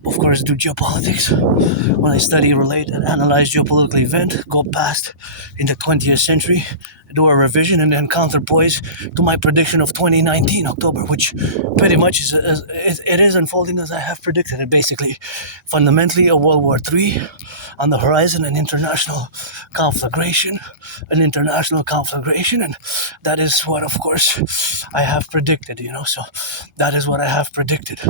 of course, do geopolitics, when I study, relate, and analyze geopolitical event, go past in the 20th century, do a revision, and then counterpoise to my prediction of 2019 October, which pretty much it is unfolding as I have predicted it. Basically, fundamentally, a World War III on the horizon, an international conflagration, and that is what, of course, I have predicted. So that is what I have predicted.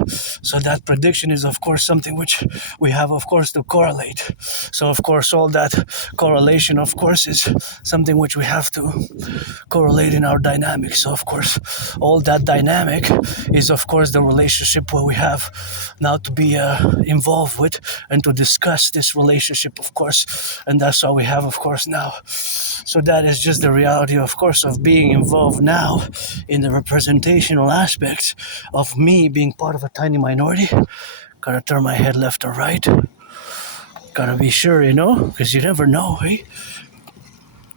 So that prediction is, of course, something which we have, of course, to correlate. So, of course, all that correlation, of course, is something which we have to correlate in our dynamics. So, of course, all that dynamic is, of course, the relationship where we have now to be involved with and to discuss this relationship, of course. And that's all we have, of course, now. So that is just the reality, of course, of being involved now in the representational aspects of me being part of a tiny minority. Gotta turn my head left or right. Gotta be sure, because you never know, eh?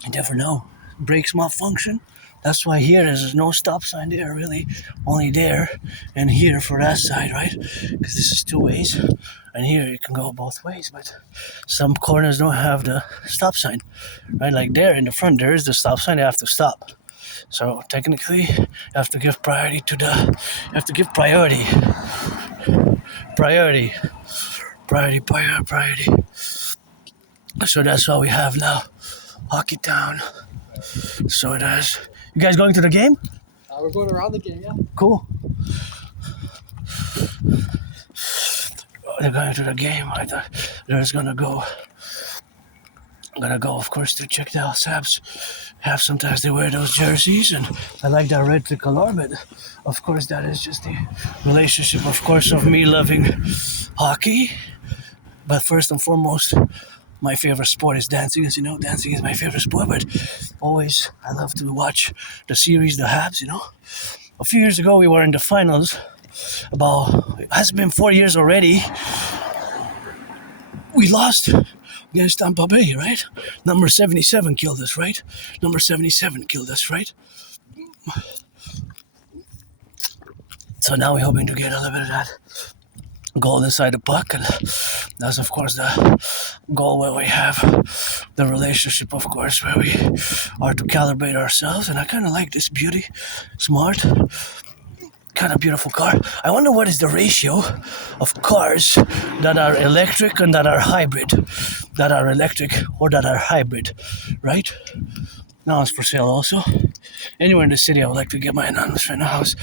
You never know. Brakes malfunction. That's why here there's no stop sign there, really. Only there and here for that side, right? Because this is 2 ways. And here you can go both ways, but some corners don't have the stop sign, right? Like there in the front, there is the stop sign, you have to stop. So technically, you have to give priority to you have to give priority. So that's what we have now. Hockey Town. So it is. You guys going to the game? We're going around the game, yeah. Cool. They're going to the game. I thought they was gonna go. I'm gonna go, of course, to check the Sabs. Have sometimes they wear those jerseys, and I like that red tricolor, but of course that is just the relationship, of course, of me loving hockey. But first and foremost, my favorite sport is dancing. As you know, dancing is my favorite sport, but always I love to watch the series, the Habs, A few years ago, we were in the finals. It has been 4 years already. We lost against N.A.C.W.P, right? Number 77 killed us, right? So now we're hoping to get a little bit of that goal inside the puck, and that's, of course, the goal where we have the relationship, of course, where we are to calibrate ourselves. And I kind of like this beauty, smart, kind of beautiful car. I wonder what is the ratio of cars that are electric and that are hybrid, right? Now it's for sale also. Anywhere in the city, I would like to get my anonymous friend a house.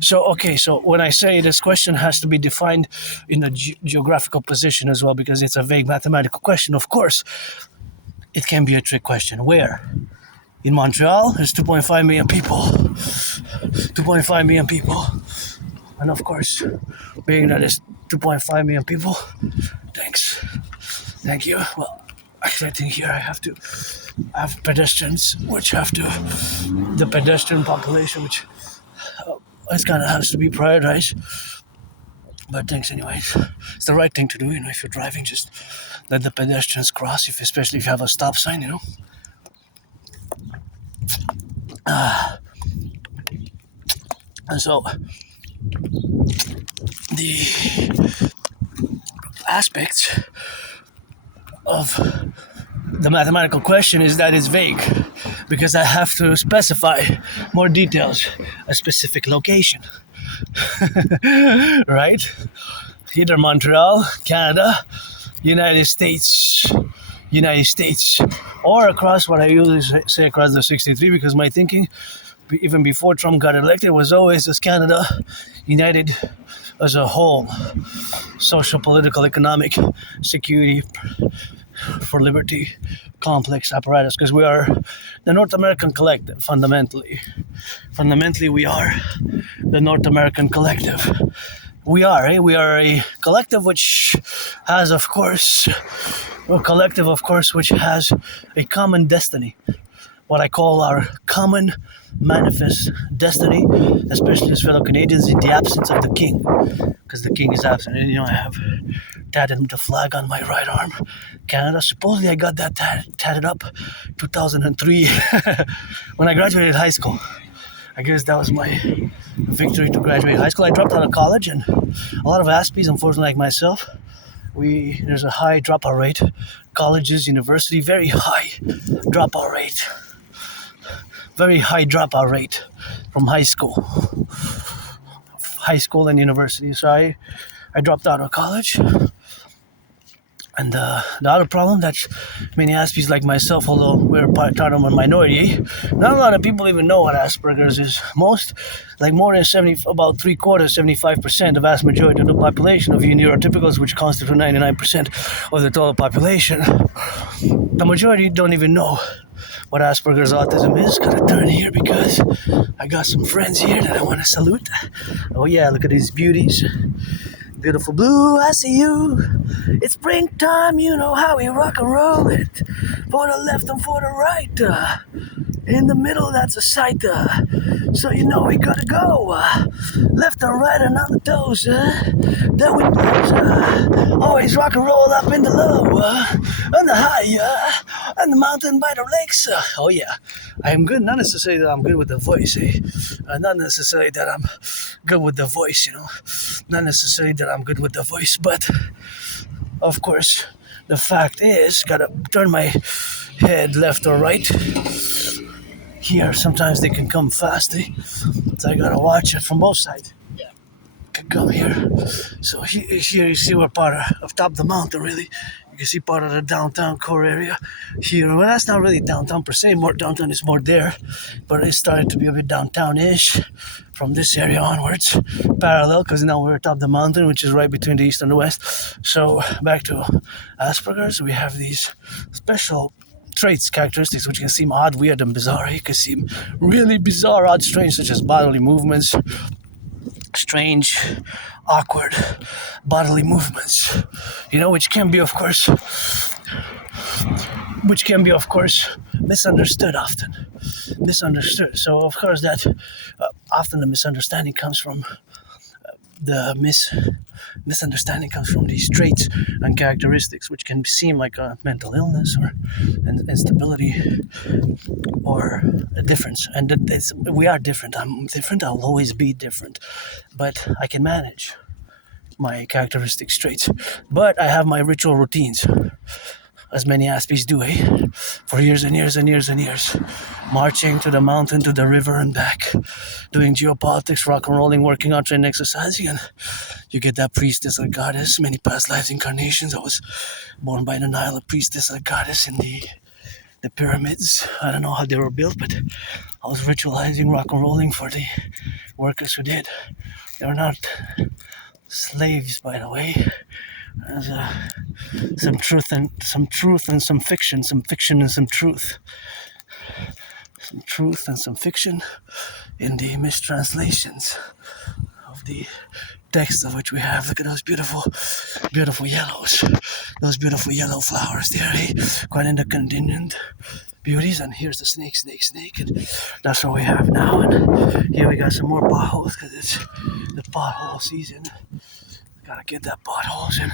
So, okay, so when I say this question has to be defined in a geographical position as well, because it's a vague mathematical question, of course, it can be a trick question. Where? In Montreal, there's 2.5 million people. 2.5 million people. And of course, being that it's 2.5 million people, thanks. Thank you. Well, actually, I think here I have to have pedestrians, which have to, the pedestrian population, which it kind of has to be prioritized. But thanks anyways. It's the right thing to do, you know, if you're driving, just let the pedestrians cross, especially if you have a stop sign, you know. And so, the aspects of the mathematical question is that it's vague, because I have to specify more details, a specific location. Right? Either Montreal, Canada, United States, or across what I usually say across the 63, because my thinking, even before Trump got elected, was always as Canada united as a whole, social, political, economic, security, for liberty, complex apparatus, because we are the North American collective, fundamentally. Fundamentally, we are the North American collective. We are a collective which has, of course, which has a common destiny. What I call our common manifest destiny, especially as fellow Canadians, in the absence of the king, because the king is absent. And, you know, I have tatted the flag on my right arm, Canada. Supposedly I got that tatted up 2003 when I graduated high school. I guess that was my victory to graduate high school. I dropped out of college, and a lot of Aspies, unfortunately, like myself, there's a high dropout rate. Colleges, university, very high dropout rate. Very high dropout rate from high school and university. So I dropped out of college. And the other problem that many Aspies like myself, although we're part of a minority, not a lot of people even know what Asperger's is. More than about 75%, the vast majority of the population of you neurotypicals, which constitute 99% of the total population, the majority don't even know what Asperger's autism is. Gotta turn here because I got some friends here that I want to salute. Oh yeah, look at these beauties. Beautiful blue, I see you. It's springtime, you know how we rock and roll it. For the left and for the right. In the middle, that's a sight. So you know we gotta go. Left and right and on the toes. Then we blows. Always rock and roll up in the low. On the high. On the mountain by the lakes. Oh yeah. I am good. Not necessarily that I'm good with the voice. Not necessarily that I'm good with the voice, you know. Not necessarily that I'm good with the voice, but of course, the fact is, gotta turn my head left or right. Here, sometimes they can come fast, so I gotta watch it from both sides. Can come here. So here you see we're part of top of the mountain, really. You can see part of the downtown core area here. Well, that's not really downtown per se. More downtown is more there, but it started to be a bit downtown-ish from this area onwards, parallel, because now we're atop the mountain, which is right between the east and the west. So back to Asperger's, we have these special traits, characteristics, which can seem odd, weird, and bizarre. It can seem really bizarre, odd, strange, such as bodily movements, strange, awkward bodily movements, which can be, of course, misunderstood often. So, of course, that often the misunderstanding comes from these traits and characteristics, which can seem like a mental illness or an instability or a difference. And we are different. I'm different. I'll always be different. But I can manage my characteristic traits. But I have my ritual routines, as many Aspies do, for years and years and years and years. Marching to the mountain, to the river and back, doing geopolitics, rock and rolling, working out, training, exercising, and you get that priestess or goddess, many past lives incarnations. I was born by an annihilate priestess or goddess in the the pyramids. I don't know how they were built, but I was ritualizing rock and rolling for the workers who did. They were not slaves, by the way. There's some truth and some fiction, some fiction and some truth. Some truth and some fiction in the mistranslations of the text of which we have. Look at those beautiful, beautiful yellows. Those beautiful yellow flowers there, eh? Quite independent beauties. And here's the snake. And that's what we have now. And here we got some more potholes because it's the pothole season. Gotta get that potholes and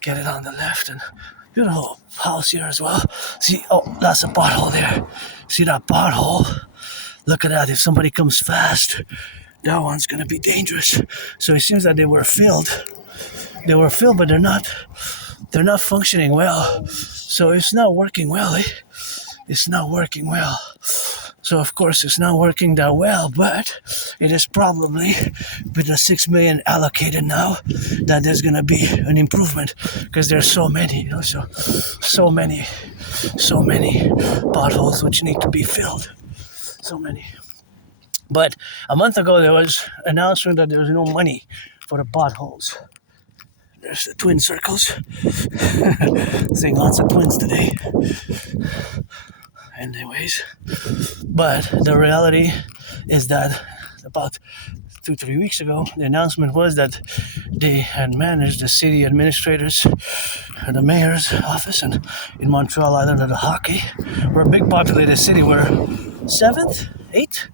get it on the left. And beautiful house here as well. See, oh, that's a pothole there. See that pothole? Look at that. If somebody comes fast, that one's gonna be dangerous. So it seems that they were filled, but they're not functioning well. So it's not working well, eh? It's not working well. So of course it's not working that well, but it is probably with the 6 million allocated now that there's gonna be an improvement because there's so many, so many potholes which need to be filled. So many. But a month ago there was an announcement that there was no money for the potholes. There's the twin circles. Seeing lots of twins today. Anyways, but the reality is that about 2-3 weeks ago, the announcement was that they had managed the city administrators, the mayor's office, and in Montreal Island of the hockey. We're a big populated city. We're 7th, 8th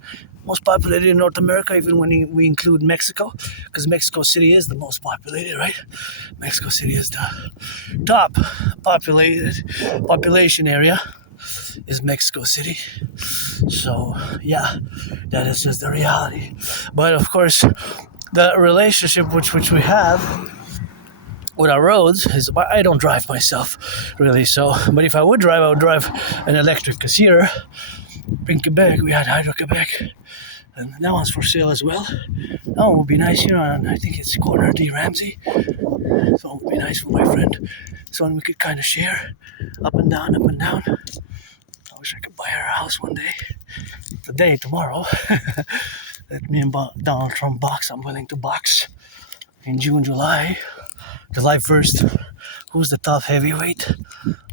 most populated in North America, even when we include Mexico, because Mexico City is the most populated, right? Mexico City is the top population area is Mexico City. So yeah, that is just the reality. But of course, the relationship which we have with our roads is, I don't drive myself really, so, but if I would drive, I would drive an electric, because here in Quebec we had Hydro-Quebec, and that one's for sale as well. That one would be nice here on, I think it's corner D. Ramsey. So it would be nice for my friend. This one we could kind of share, up and down. I wish I could buy her a house one day. Tomorrow. Let me and Donald Trump box. I'm willing to box in June, July 1st. Who's the top heavyweight?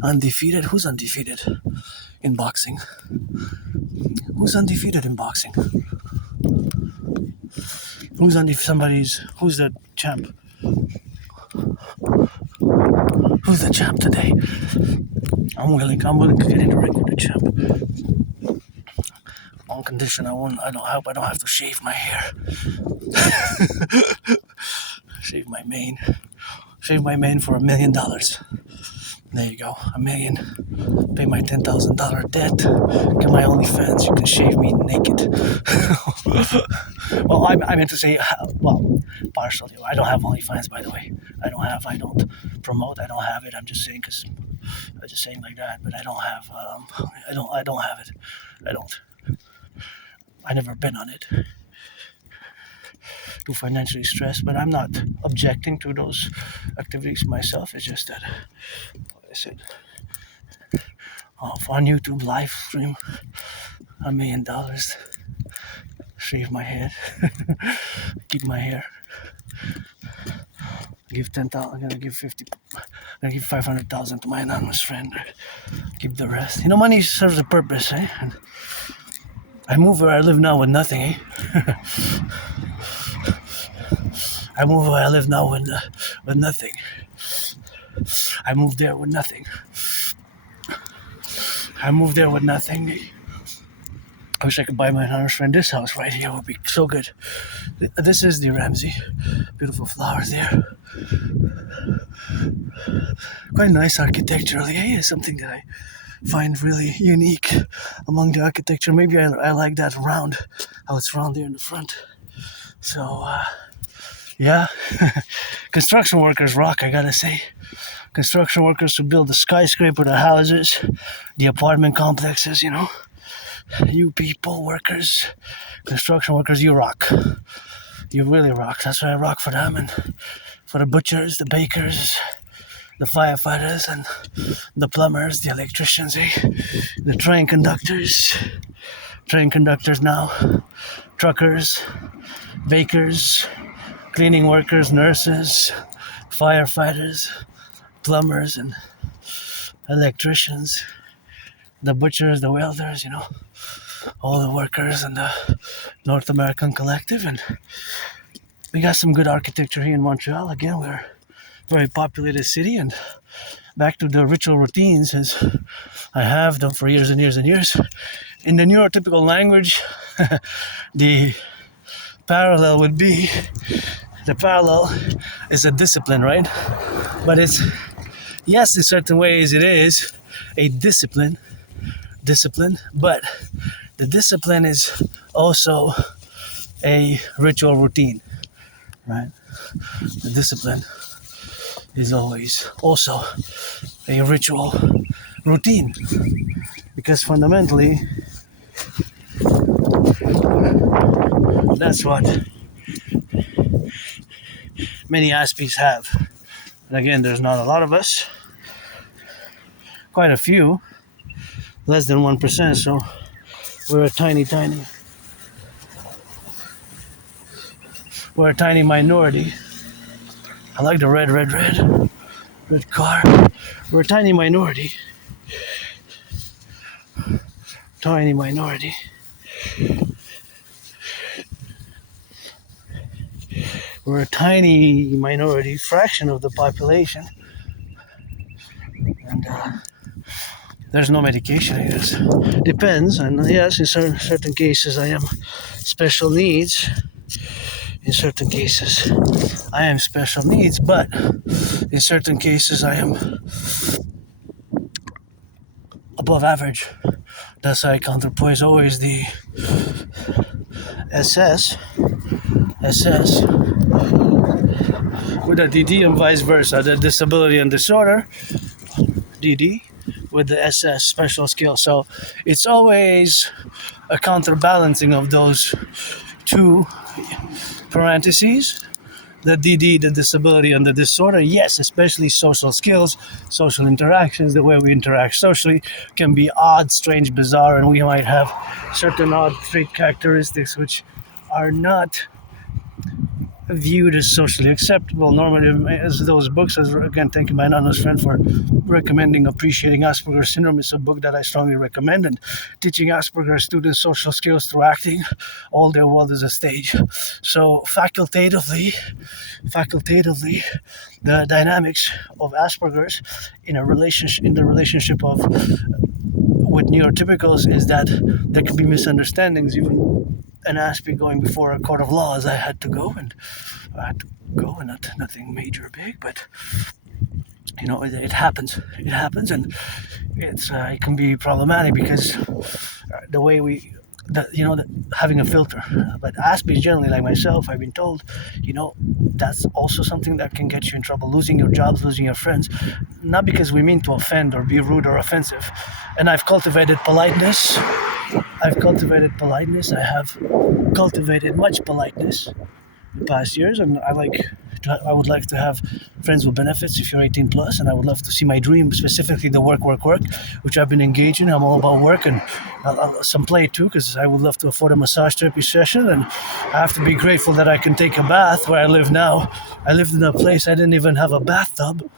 Undefeated? Who's undefeated in boxing? Who's undefeated in boxing? Who's the champ? Who's the champ today? I'm willing to get in the ring with the champ. On condition I hope I don't have to shave my hair. Shave my mane for $1 million. There you go, $1 million. Pay my $10,000 debt. Get my OnlyFans. You can shave me naked. Well, I meant to say, partially. I don't have OnlyFans, by the way. I don't promote. I don't have it. I'm just saying like that. But I don't have. I don't have it. I don't. I never been on it. Too financially stressed, but I'm not objecting to those activities myself. It's just that, like I said, on YouTube live stream, $1 million, shave my head, keep my hair, give 10,000. I'm gonna give 50. I'm gonna give 500,000 to my anonymous friend. Keep the rest. Money serves a purpose, eh? And I move where I live now with nothing, eh? I move where I live now with nothing. I moved there with nothing. I wish I could buy my anonymous friend this house right here. It would be so good. This is the Ramsey. Beautiful flowers there. Quite nice architecturally. Eh? It's something that I find really unique among the architecture. Maybe I like that round, how it's round there in the front. So, yeah. Construction workers rock, I gotta say. Construction workers who build the skyscraper, the houses, the apartment complexes, You people, workers, construction workers, you rock. You really rock. That's why I rock for them, and for the butchers, the bakers, the firefighters and the plumbers, the electricians, the train conductors now, truckers, bakers, cleaning workers, nurses, firefighters, plumbers, and electricians, the butchers, the welders, all the workers in the North American Collective. And we got some good architecture here in Montreal. Again, we're a very populated city, and back to the ritual routines, as I have them for years and years and years. In the neurotypical language, the parallel is a discipline, right? But yes, in certain ways it is a discipline, but the discipline is also a ritual routine, right? The discipline is always also a ritual routine, because fundamentally that's what many Aspies have. And again, there's not a lot of us, quite a few, less than 1%, so we're a tiny minority. I like the red car. We're a tiny minority. We're a tiny minority fraction of the population, and there's no medication, I guess. Depends, and yes, in certain cases I am special needs. In certain cases I am special needs, but in certain cases I am above average. Thus I counterpoise always the SS with the dedie and vice versa, the disability and disorder, dedie, with the SS special skill. So it's always a counterbalancing of those two parentheses, the DD, the disability, and the disorder. Yes, especially social skills, social interactions, the way we interact socially can be odd, strange, bizarre, and we might have certain odd trait characteristics which are not viewed as socially acceptable. Normally, as those books, again, thank you, my anonymous friend, for recommending Appreciating Asperger's Syndrome. It's a book that I strongly recommend, and teaching Asperger's students social skills through acting. All their world is a stage. So facultatively, the dynamics of Asperger's in the relationship of with neurotypicals is that there can be misunderstandings. Even an Aspie going before a court of law, as I had to go, and nothing major or big, but it happens, and it can be problematic because the way having a filter. But Aspies generally, like myself, I've been told, that's also something that can get you in trouble, losing your jobs, losing your friends, not because we mean to offend or be rude or offensive. And I've cultivated politeness. I have cultivated much politeness in the past years, and I would like to have friends with benefits if you're 18 plus, and I would love to see my dream, specifically the work, which I've been engaged in. I'm all about work and some play too, because I would love to afford a massage therapy session, and I have to be grateful that I can take a bath where I live now. I lived in a place I didn't even have a bathtub,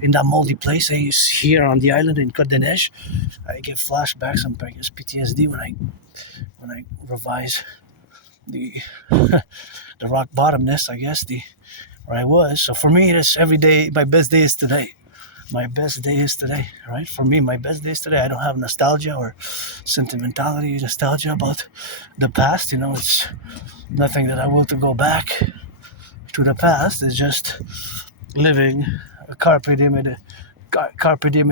in that moldy place here on the island in Côte de Neige. I get flashbacks, sometimes PTSD when I revise the the rock bottomness, I guess, where I was. So for me, it's every day. My best day is today. Right? For me, my best day is today. I don't have nostalgia or nostalgia about the past. It's nothing that I will to go back to the past. It's just living a carpe diem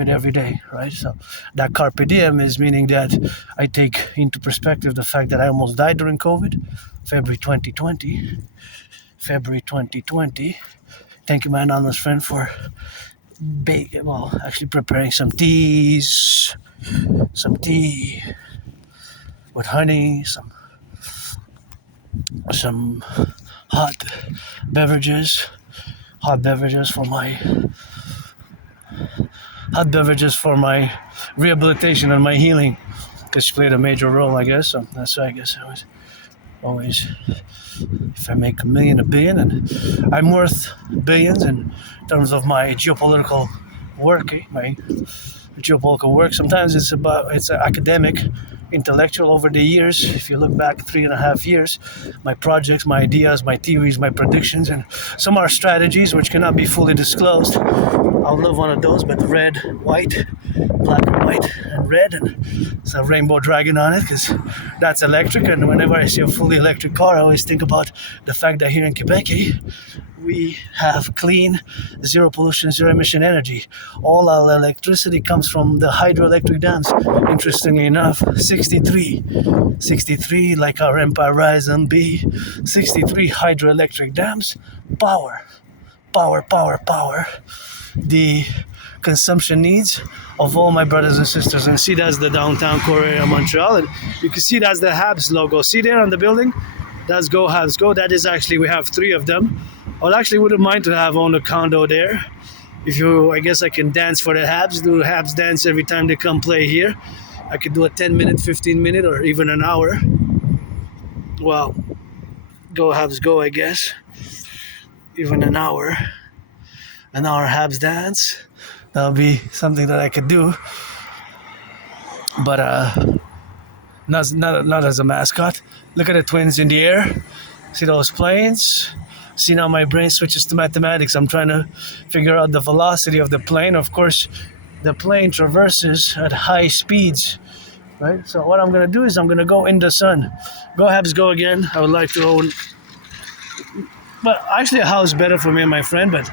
every day, right? So that carpe diem is meaning that I take into perspective the fact that I almost died during COVID, February 2020. Thank you, my anonymous friend, for preparing some tea with honey, some hot beverages for my hot beverages for my rehabilitation and my healing, because she played a major role, I guess. So that's why I guess I was always, if I make $1 million, $1 billion, and I'm worth billions in terms of my geopolitical work, my geopolitical work. Sometimes it's academic, intellectual. Over the years, if you look back 3.5 years, my projects, my ideas, my theories, my predictions, and some are strategies which cannot be fully disclosed. I'll love one of those, but red, white, black and white and red, and it's a rainbow dragon on it, because that's electric. And whenever I see a fully electric car, I always think about the fact that here in Quebec, we have clean, zero pollution, zero emission energy. All our electricity comes from the hydroelectric dams. Interestingly enough, 63, like our Empire Rise and B, 63 hydroelectric dams, power the consumption needs of all my brothers and sisters. And see, that's the downtown core area of Montreal, and you can see that's the Habs logo. See there on the building? That's Go Habs Go. That is actually, we have 3 of them. I actually wouldn't mind to have owned a condo there. I guess I can dance for the Habs, do a Habs dance every time they come play here. I could do a 10-minute, 15-minute, or even an hour. Well, Go Habs Go, I guess. Even an hour Habs dance. That'll be something that I could do. But not as a mascot. Look at the Twins in the air. See those planes? See, now my brain switches to mathematics. I'm trying to figure out the velocity of the plane. Of course, the plane traverses at high speeds, right? So what I'm going to do is I'm going to go in the sun. Go Habs Go again. I would like to own, but actually a house better for me and my friend, but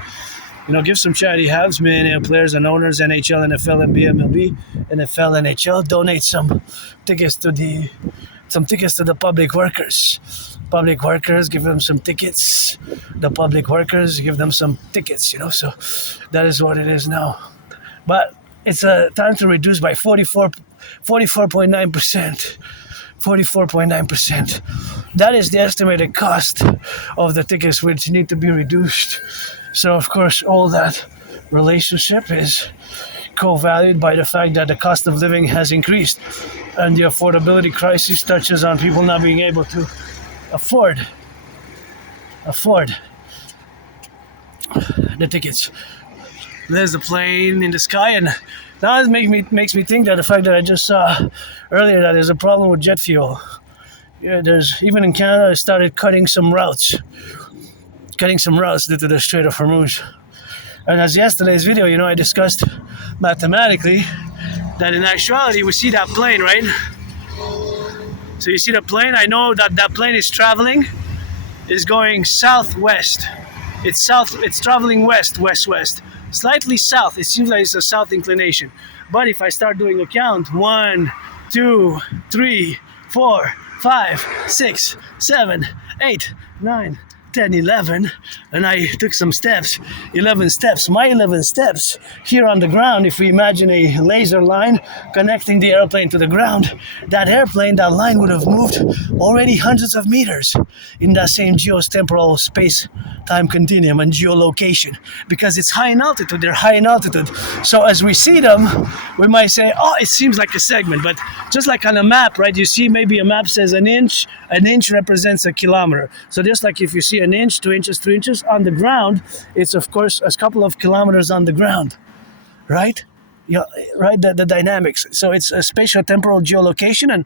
give some charity. Habs, millionaire players and owners, NHL, NFL, NBA, MLB, NFL, NHL. Donate some tickets to the public workers. Public workers, give them some tickets. The public workers, give them some tickets, So that is what it is now. But it's a time to reduce by 44.9%. 44.9%. That is the estimated cost of the tickets, which need to be reduced. So, of course, all that relationship is co-valued by the fact that the cost of living has increased, and the affordability crisis touches on people not being able to afford the tickets. There's the plane in the sky, and now it makes me think that the fact that I just saw earlier that there's a problem with jet fuel. Yeah, even in Canada, I started cutting some routes due to the Strait of Hormuz. And as yesterday's video, I discussed mathematically that in actuality we see that plane, right? So you see the plane. I know that plane is going southwest. It's traveling west, slightly south. It seems like it's a south inclination. But if I start doing a count, 1, 2, 3, 4, 5, 6, 7, 8, 9, 10, 11, and I took some steps, 11 steps. My 11 steps here on the ground, if we imagine a laser line connecting the airplane to the ground, that line would have moved already hundreds of meters in that same geotemporal space-time continuum and geolocation, because it's high in altitude. They're high in altitude. So as we see them, we might say, oh, it seems like a segment, but just like on a map, right? You see maybe a map says an inch represents a kilometer. So just like if you see an inch, 2 inches, 3 inches on the ground, it's of course a couple of kilometers on the ground, right? Right, the dynamics. So it's a spatial-temporal geolocation, and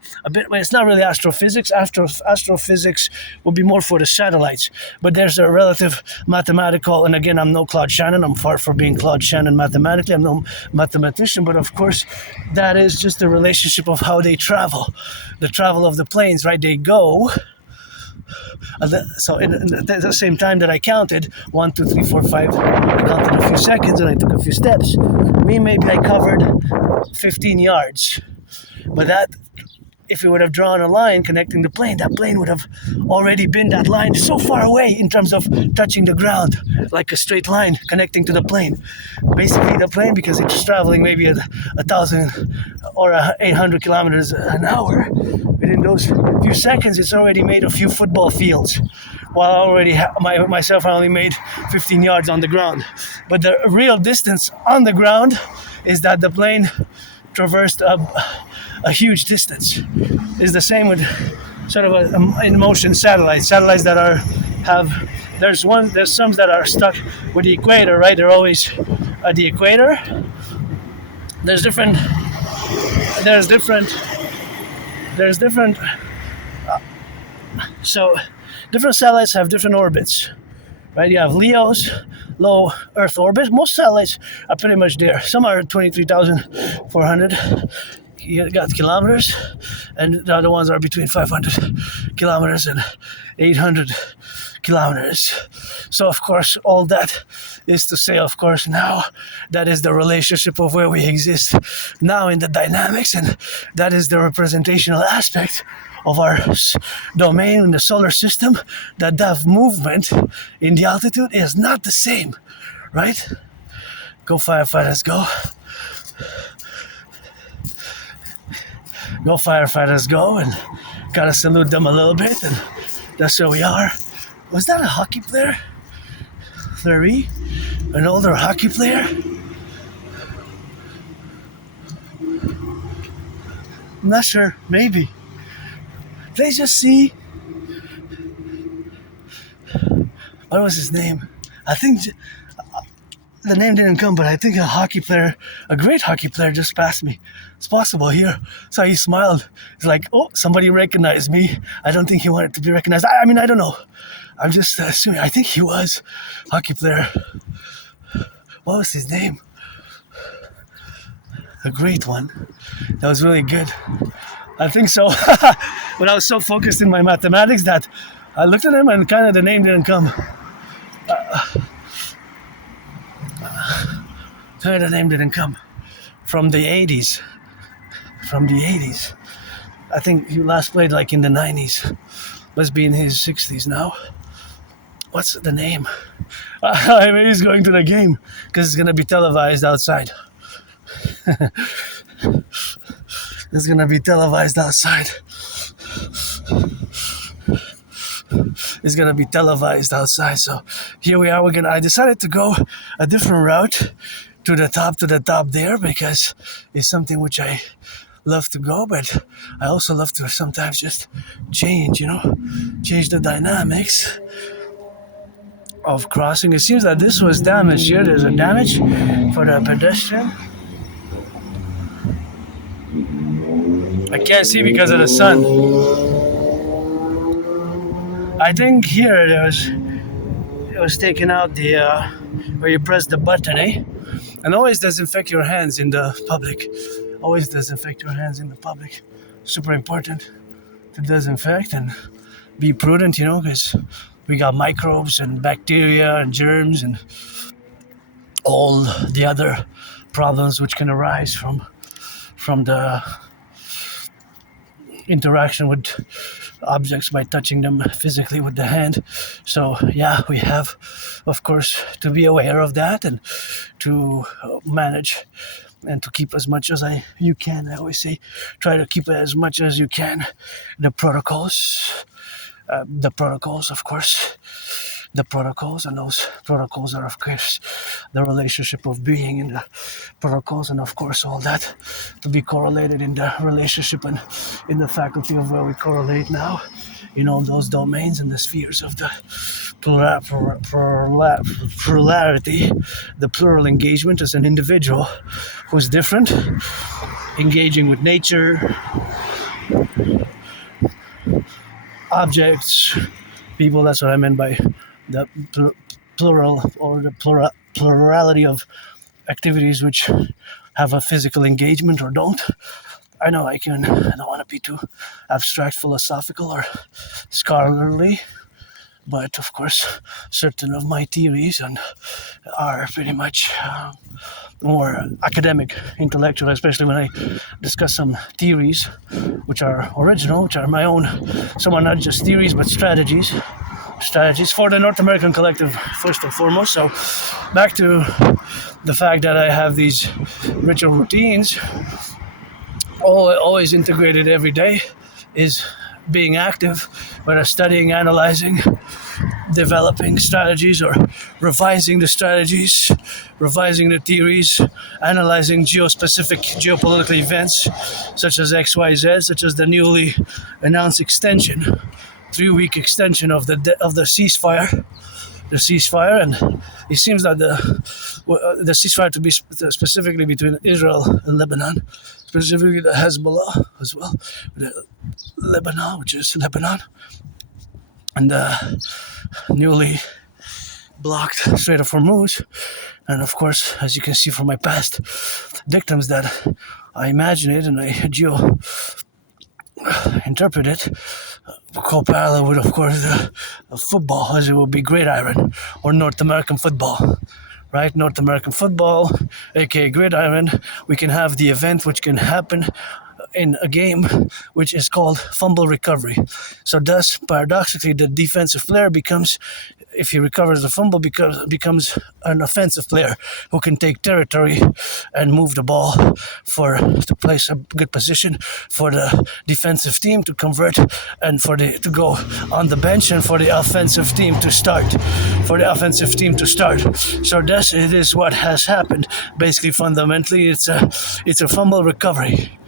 it's not really astrophysics. Astrophysics will be more for the satellites, but there's a relative mathematical, and again, I'm no Claude Shannon. I'm far from being Claude Shannon mathematically. I'm no mathematician, but of course, that is just the relationship of how they travel, the travel of the planes, right? They go. So at the same time that I counted 1, 2, 3, 4, 5, I counted a few seconds and I took a few steps. Maybe I covered 15 yards, but that, if we would have drawn a line connecting the plane, that plane would have already been that line so far away in terms of touching the ground, like a straight line connecting to the plane. Basically, the plane, because it's traveling maybe at 1,000 or 800 kilometers an hour, within those few seconds, it's already made a few football fields. While I only made 15 yards on the ground. But the real distance on the ground is that the plane traversed a huge distance. Is the same with sort of a in motion satellites. Satellites that there's some that are stuck with the equator, right? They're always at the equator. There's different. So different satellites have different orbits, right? You have LEOs, low Earth orbit. Most satellites are pretty much there. Some are 23,400 you got kilometers, and the other ones are between 500 kilometers and 800 kilometers. So of course all that is to say, of course, now that is the relationship of where we exist now in the dynamics, and that is the representational aspect of our domain in the solar system, that movement in the altitude is not the same, right? Go firefighters, go. Go firefighters, go, and gotta salute them a little bit, and that's where we are. Was that a hockey player? Privee? An older hockey player? I'm not sure, maybe. Did I just see? What was his name? I think the name didn't come, but I think a great hockey player just passed me. It's possible here. So he smiled. He's like, oh, somebody recognized me. I don't think he wanted to be recognized. I mean, I don't know. I'm just assuming. I think he was a hockey player. What was his name? A great one. That was really good. I think so. But I was so focused in my mathematics that I looked at him and kind of the name didn't come. The name didn't come. From the 80s. I think he last played like in the 90s. Must be in his 60s now. What's the name? Maybe he's going to the game because it's going to be televised outside. It's going to be televised outside. It's going to be televised outside. So here we are. I decided to go a different route to the top there, because it's something which I love to go, but I also love to sometimes just change the dynamics of crossing. It seems that this was damaged here. There's a damage for the pedestrian. I can't see because of the sun. I think here it was taken out the where you press the button, and always disinfect your hands in the public. Always disinfect your hands in the public. Super important to disinfect and be prudent, because we got microbes and bacteria and germs and all the other problems which can arise from the interaction with objects by touching them physically with the hand. So yeah, we have, of course, to be aware of that and to manage and to keep as much as you can. I always say, try to keep as much as you can. The protocols, of course. The protocols, and those protocols are, of course, the relationship of being in the protocols, and of course all that to be correlated in the relationship and in the faculty of where we correlate now, those domains and the spheres of the plurality, the plural engagement as an individual who's different, engaging with nature, objects, people. That's what I meant by the plural, or the plurality of activities which have a physical engagement or don't. I know I don't want to be too abstract, philosophical, or scholarly, but of course certain of my theories are pretty much more academic, intellectual, especially when I discuss some theories which are original, which are my own. Some are not just theories but strategies for the North American Collective, first and foremost. So back to the fact that I have these ritual routines, always integrated every day, is being active, whether studying, analyzing, developing strategies or revising the strategies, revising the theories, analyzing geospecific geopolitical events such as XYZ, such as the newly announced extension, 3-week extension of the ceasefire. And it seems that the ceasefire to be specifically between Israel and Lebanon, specifically the Hezbollah as well, Lebanon, which is Lebanon, and the newly blocked Strait of Hormuz. And of course, as you can see from my past dictums, that I imagine it and I interpret it, co-parallel with, of course, the football, as it would be gridiron or North American football. Right, North American football, aka gridiron, we can have the event which can happen in a game which is called fumble recovery. So thus, paradoxically, the defensive player becomes, if he recovers the fumble, becomes an offensive player who can take territory and move the ball to place a good position for the defensive team to convert and to go on the bench and for the offensive team to start. So thus, it is what has happened. Basically, fundamentally, it's a fumble recovery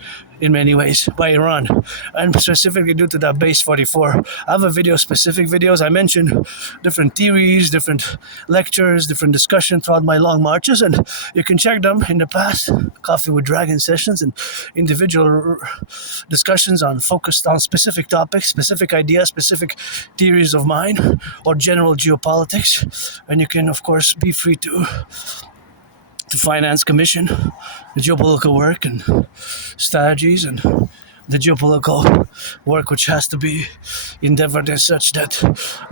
in many ways by Iran, and specifically due to that base 44. I have specific videos. I mentioned different theories, different lectures, different discussions throughout my long marches, and you can check them in the past Coffee with Dragon sessions and individual discussions focused on specific topics, specific ideas, specific theories of mine, or general geopolitics. And you can, of course, be free to finance commission the geopolitical work and strategies and the geopolitical work which has to be endeavored in such that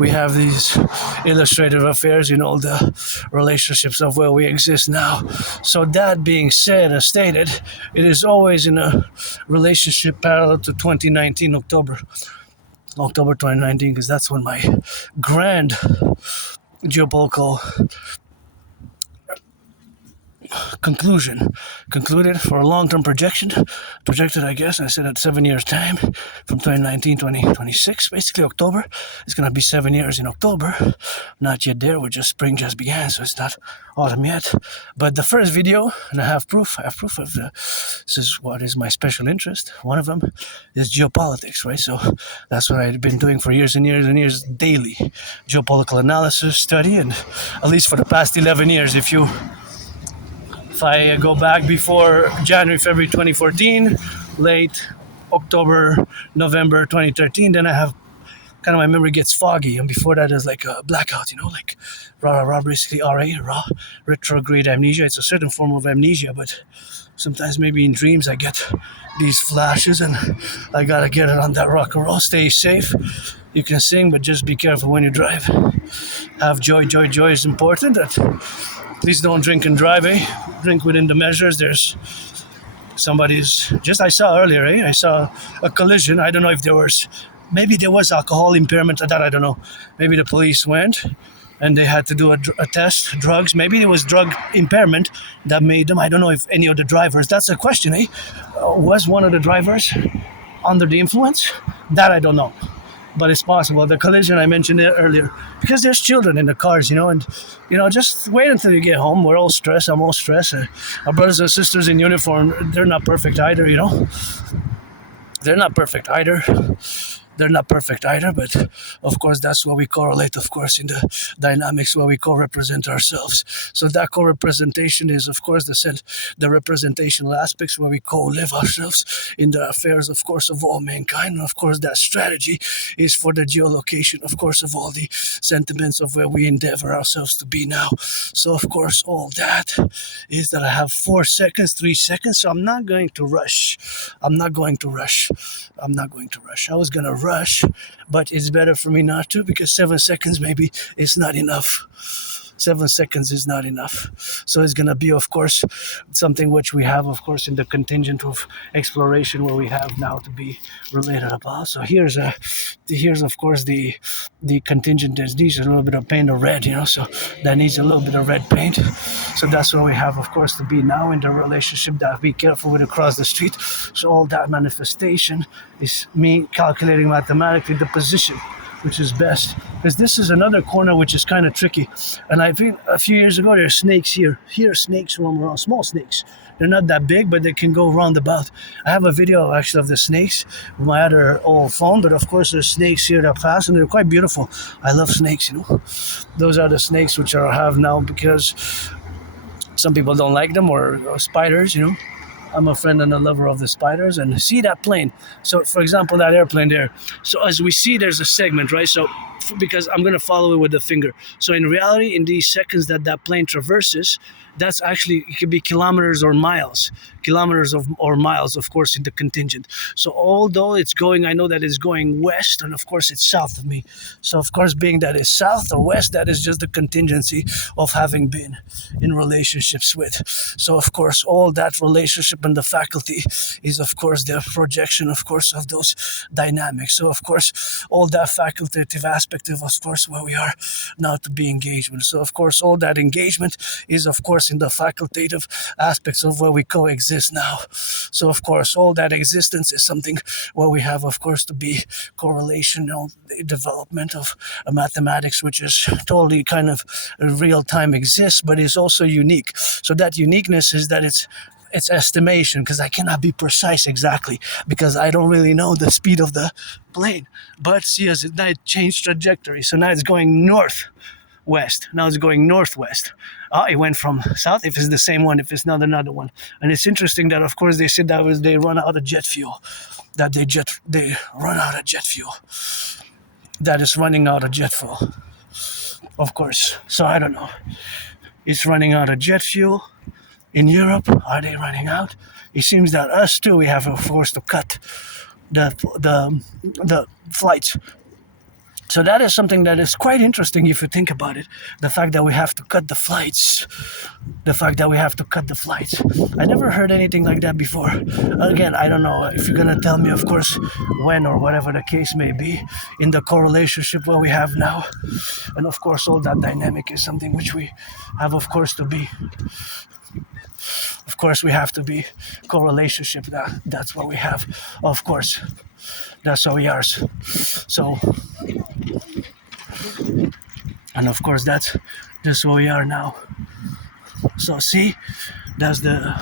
we have these illustrative affairs in all the relationships of where we exist now. So that being said and stated, it is always in a relationship parallel to 2019 October 2019, because that's when my grand geopolitical concluded for a long-term projected, I guess. I said at 7 years time from 2019 2026, basically October. It's gonna be 7 years in October. Not yet there, spring just began, so it's not autumn yet. But the first video, and I have proof of this is what is my special interest. One of them is geopolitics, right? So that's what I've been doing for years and years and years, daily geopolitical analysis, study, and at least for the past 11 years, if I go back before January, February 2014, late October, November 2013, then I have kind of my memory gets foggy. And before that, there's like a blackout, like basically raw, retrograde amnesia. It's a certain form of amnesia, but sometimes maybe in dreams I get these flashes and I gotta get it on that rock and roll. Stay safe. You can sing, but just be careful when you drive. Have joy. Joy is important. Please don't drink and drive, Drink within the measures. There's I saw earlier, I saw a collision. I don't know if maybe there was alcohol impairment or that, I don't know. Maybe the police went and they had to do a test, drugs. Maybe it was drug impairment that made them. I don't know if any of the drivers, that's a question, was one of the drivers under the influence? That I don't know. But it's possible. The collision I mentioned earlier, because there's children in the cars, and just wait until you get home. We're all stressed. I'm all stressed. Our brothers and sisters in uniform, they're not perfect either. They're not perfect either. But of course that's what we correlate, of course, in the dynamics where we co-represent ourselves. So that co-representation is, of course, the representational aspects where we co-live ourselves in the affairs, of course, of all mankind. And of course that strategy is for the geolocation, of course, of all the sentiments of where we endeavor ourselves to be now. So of course all that is that I have 4 seconds, 3 seconds, so I'm not going to rush. I was going to rush, but it's better for me not to, because 7 seconds maybe is not enough. 7 seconds is not enough. So it's going to be, of course, something which we have, of course, in the contingent of exploration where we have now to be related about. So here's of course, the contingent that needs a little bit of paint of red, so that needs a little bit of red paint. So that's where we have, of course, to be now in the relationship that be careful with across the street. So all that manifestation is me calculating mathematically the position which is best. Because this is another corner which is kind of tricky. And I think a few years ago there are snakes here. Here snakes roam around, small snakes. They're not that big, but they can go roundabout. I have a video actually of the snakes with my other old phone, but of course there's snakes here that pass and they're quite beautiful. I love snakes, you know. Those are the snakes which I have now because some people don't like them, or spiders, you know. I'm a friend and a lover of the spiders. And see that plane. So for example, that airplane there. So as we see, there's a segment, right? So because I'm going to follow it with the finger. So in reality, in these seconds that plane traverses, that's actually, it could be kilometers or miles. Or miles, of course, in the contingent. So although it's going, I know that it's going west, and of course it's south of me. So of course, being that it's south or west, that is just the contingency of having been in relationships with. So of course, all that relationship and the faculty is of course the projection, of course, of those dynamics. So of course, all that facultative aspect of course where we are now to be engaged with. So of course, all that engagement is of course in the facultative aspects of where we coexist now. So of course, all that existence is something where we have of course to be correlational development of mathematics, which is totally kind of real time exists, but is also unique. So that uniqueness is that it's estimation, because I cannot be precise exactly because I don't really know the speed of the plane. But see, as it now it changed trajectory, so now it's going northwest. Now it's going northwest. It went from south, if it's the same one, if it's not another one. And it's interesting that of course they said that was they run out of jet fuel. That they run out of jet fuel. That is running out of jet fuel. Of course. So I don't know. It's running out of jet fuel. In Europe, are they running out? It seems that us too, we have of course to cut the flights. So that is something that is quite interesting if you think about it. The fact that we have to cut the flights. I never heard anything like that before. Again, I don't know if you're going to tell me, of course, when or whatever the case may be, in the correlationship where we have now. And of course, all that dynamic is something which we have, of course, to be. Of course, we have to be correlationship. That's what we have, of course. That's how we are. So, and of course, that's where we are now. So see, that's the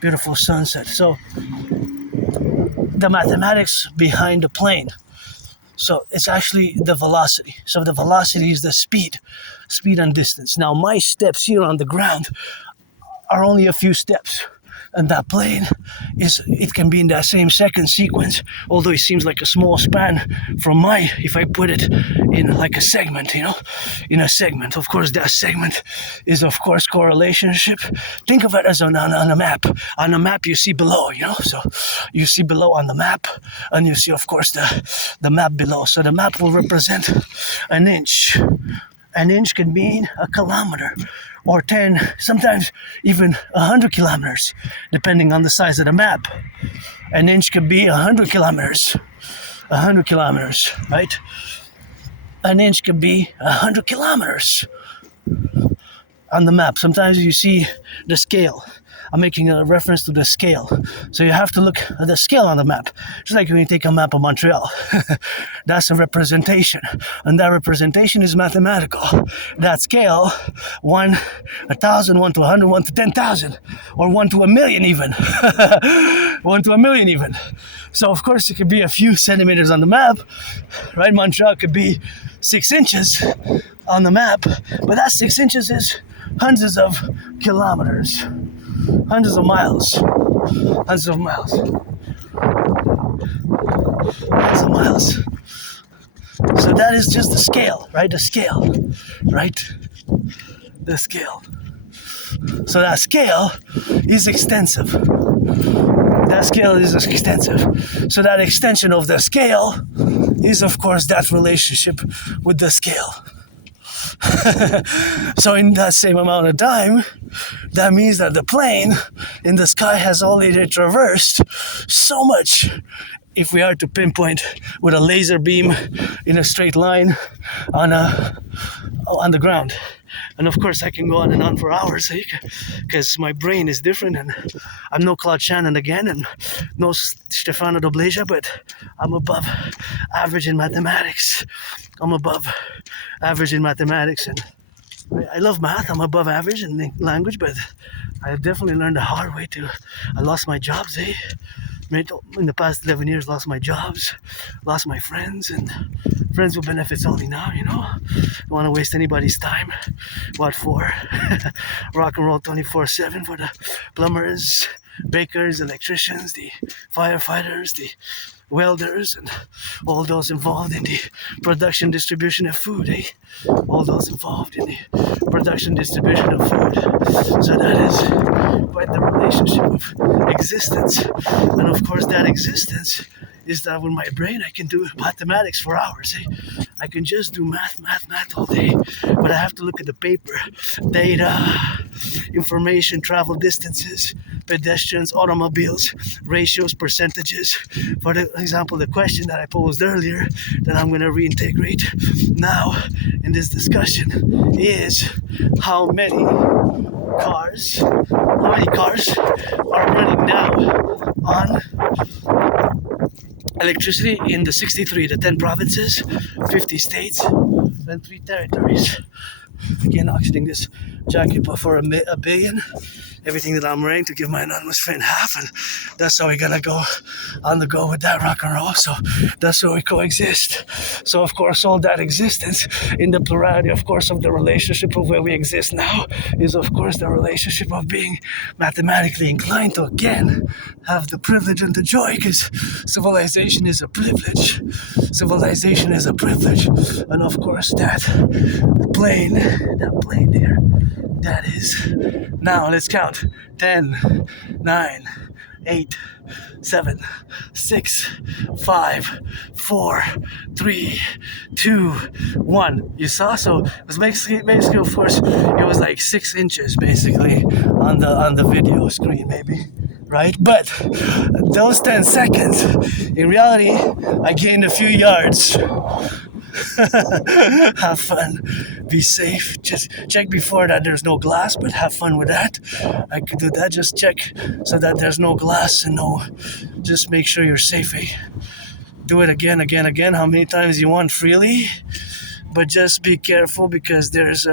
beautiful sunset. So the mathematics behind the plane. So it's actually the velocity. So the velocity is the speed and distance. Now my steps here on the ground are only a few steps. And that plane it can be in that same second sequence, although it seems like a small span from if I put it in like a segment, in a segment. Of course, that segment is of course correlationship. Think of it as on a map. On a map you see below, so you see below on the map, and you see of course the map below. So the map will represent an inch. An inch can mean a kilometer, or 10, sometimes even 100 kilometers, depending on the size of the map. An inch could be 100 kilometers. 100 kilometers, right? An inch could be 100 kilometers on the map. Sometimes you see the scale. I'm making a reference to the scale. So you have to look at the scale on the map. Just like when you take a map of Montreal. That's a representation. And that representation is mathematical. That scale, 1, 1,000, 1 to 100, 1 to 10,000. Or 1 to 1,000,000 even. 1 to 1,000,000 even. So of course it could be a few centimeters on the map. Right? Montreal could be 6 inches on the map. But that 6 inches is hundreds of kilometers. Hundreds of miles. Hundreds of miles. Hundreds of miles. So that is just the scale, right? The scale, right? The scale. So that scale is extensive. That scale is extensive. So that extension of the scale is, of course, that relationship with the scale. So in that same amount of time, that means that the plane in the sky has already traversed so much. If we are to pinpoint with a laser beam in a straight line on the ground, And of course, I can go on and on for hours because my brain is different, and I'm no Claude Shannon again, and no Stefano Dobleja, but I'm above average in mathematics. I'm above average in mathematics, and I love math. I'm above average in language, but I definitely learned the hard way too. I lost my jobs, in the past 11 years, lost my jobs, lost my friends, and friends with benefits only now, Don't want to waste anybody's time. What for? Rock and roll 24/7 for the plumbers, bakers, electricians, the firefighters, the welders, and all those involved in the production distribution of food, all those involved in the production distribution of food. So that is quite the relationship of existence. And of course, that existence is that with my brain I can do mathematics for hours. I can just do math all day, but I have to look at the paper, data, information, travel distances, pedestrians, automobiles, ratios, percentages. For example, the question that I posed earlier that I'm going to reintegrate now in this discussion is how many cars are running now on electricity in the 63, the 10 provinces, 50 states, and 3 territories. Again, auctioning this jacket for a billion. Everything that I'm wearing to give my anonymous friend half, and that's how we're gonna go on the go with that rock and roll. So that's how we coexist. So of course, all that existence in the plurality, of course, of the relationship of where we exist now is of course the relationship of being mathematically inclined to again have the privilege and the joy, because civilization is a privilege. Civilization is a privilege, and of course that plane there. That is. Now let's count. 10, 9, 8, 7, 6, 5, 4, 3, 2, 1. You saw? So it was basically of course it was like 6 inches basically on the video screen maybe. Right? But those 10 seconds, in reality, I gained a few yards. Have fun, be safe, just check before that there's no glass, but have fun with that. I could do that, just check so that there's no glass and just make sure you're safe. Do it again, how many times you want freely, but just be careful because there's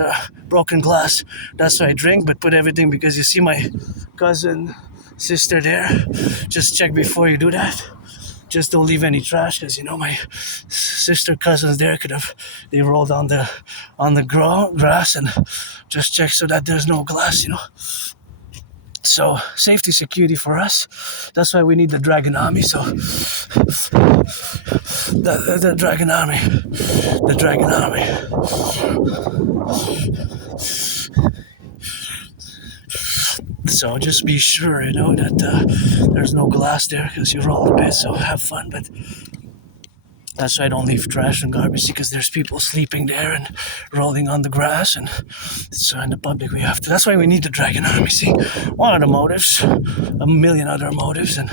broken glass. That's why I drink, but put everything, because you see my cousin, sister there, just check before you do that. Just don't leave any trash, because my sister cousins there they rolled on the grass, and just check so that there's no glass, So safety, security for us. That's why we need the Dragon Army. So the Dragon Army, So just be sure, that there's no glass there, because you roll a bit, so have fun. But that's why I don't leave trash and garbage, because there's people sleeping there and rolling on the grass. And so in the public, we have to. That's why we need the Dragon Army. See, one of the motives, a million other motives, and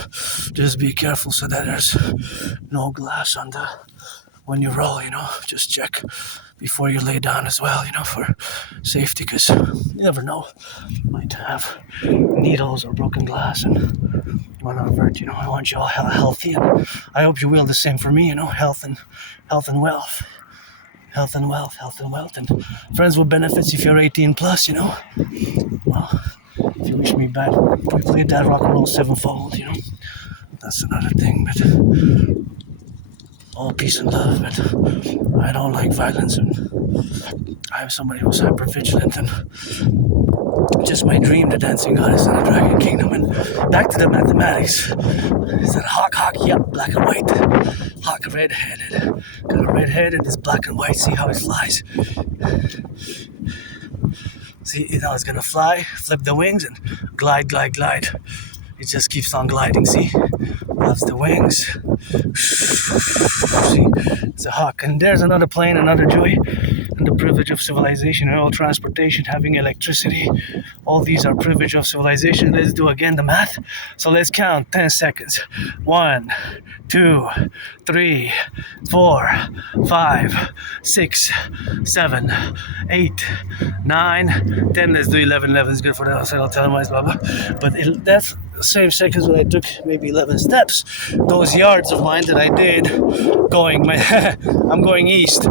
just be careful so that there's no glass when you roll, just check before you lay down as well, for safety, because you never know, you might have needles or broken glass, and you want to avert, I want you all healthy, and I hope you will the same for me, health and wealth. Health and wealth, and friends with benefits if you're 18 plus, Well, if you wish me back, we played that rock and roll sevenfold, That's another thing, but all peace and love, but I don't like violence, and I'm somebody who's hyper-vigilant, and just my dream, the dancing goddess and the dragon kingdom. And back to the mathematics. Is that hawk? Yep, black and white. Hawk red-headed. Got a red head and it's black and white. See how it flies? See, it's gonna fly, flip the wings, and glide. It just keeps on gliding, see? Loves the wings. See, it's a hawk. And there's another plane, another joy. and the privilege of civilization, and all transportation, having electricity. All these are privilege of civilization. Let's do again the math. So let's count 10 seconds. 1, 2, 3, 4, 5, 6, 7, 8, 9, 10. Let's do 11. 11 is good for the I'll tell my blah blah. But that's the same seconds when I took maybe 11 steps. Those yards of mine that I did going, I'm going east.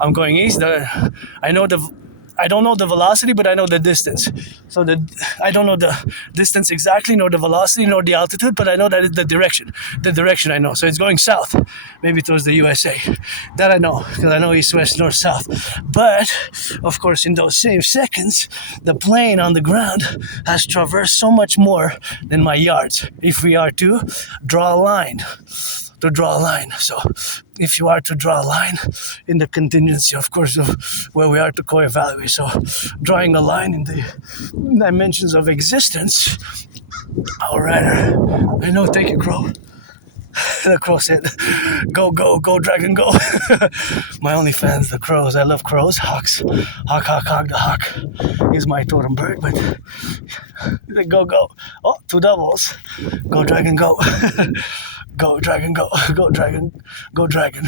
I'm going east. I don't know the velocity, but I know the distance. So I don't know the distance exactly, nor the velocity, nor the altitude, but I know that it's the direction. The direction I know. So it's going south, maybe towards the USA. That I know, because I know east, west, north, south. But, of course, in those same seconds, the plane on the ground has traversed so much more than my yards. If we are to draw a line. So if you are to draw a line in the contingency, of course, of where we are to co-evaluate. So drawing a line in the dimensions of existence. All right, I know, take it, crow. The crow said, go, dragon, go. My only fans, the crows. I love crows. Hawks. Hawk. The hawk is my totem bird, but go. Oh, 2 doubles. Go, dragon, go. Go, dragon, go. Go, dragon. Go, dragon.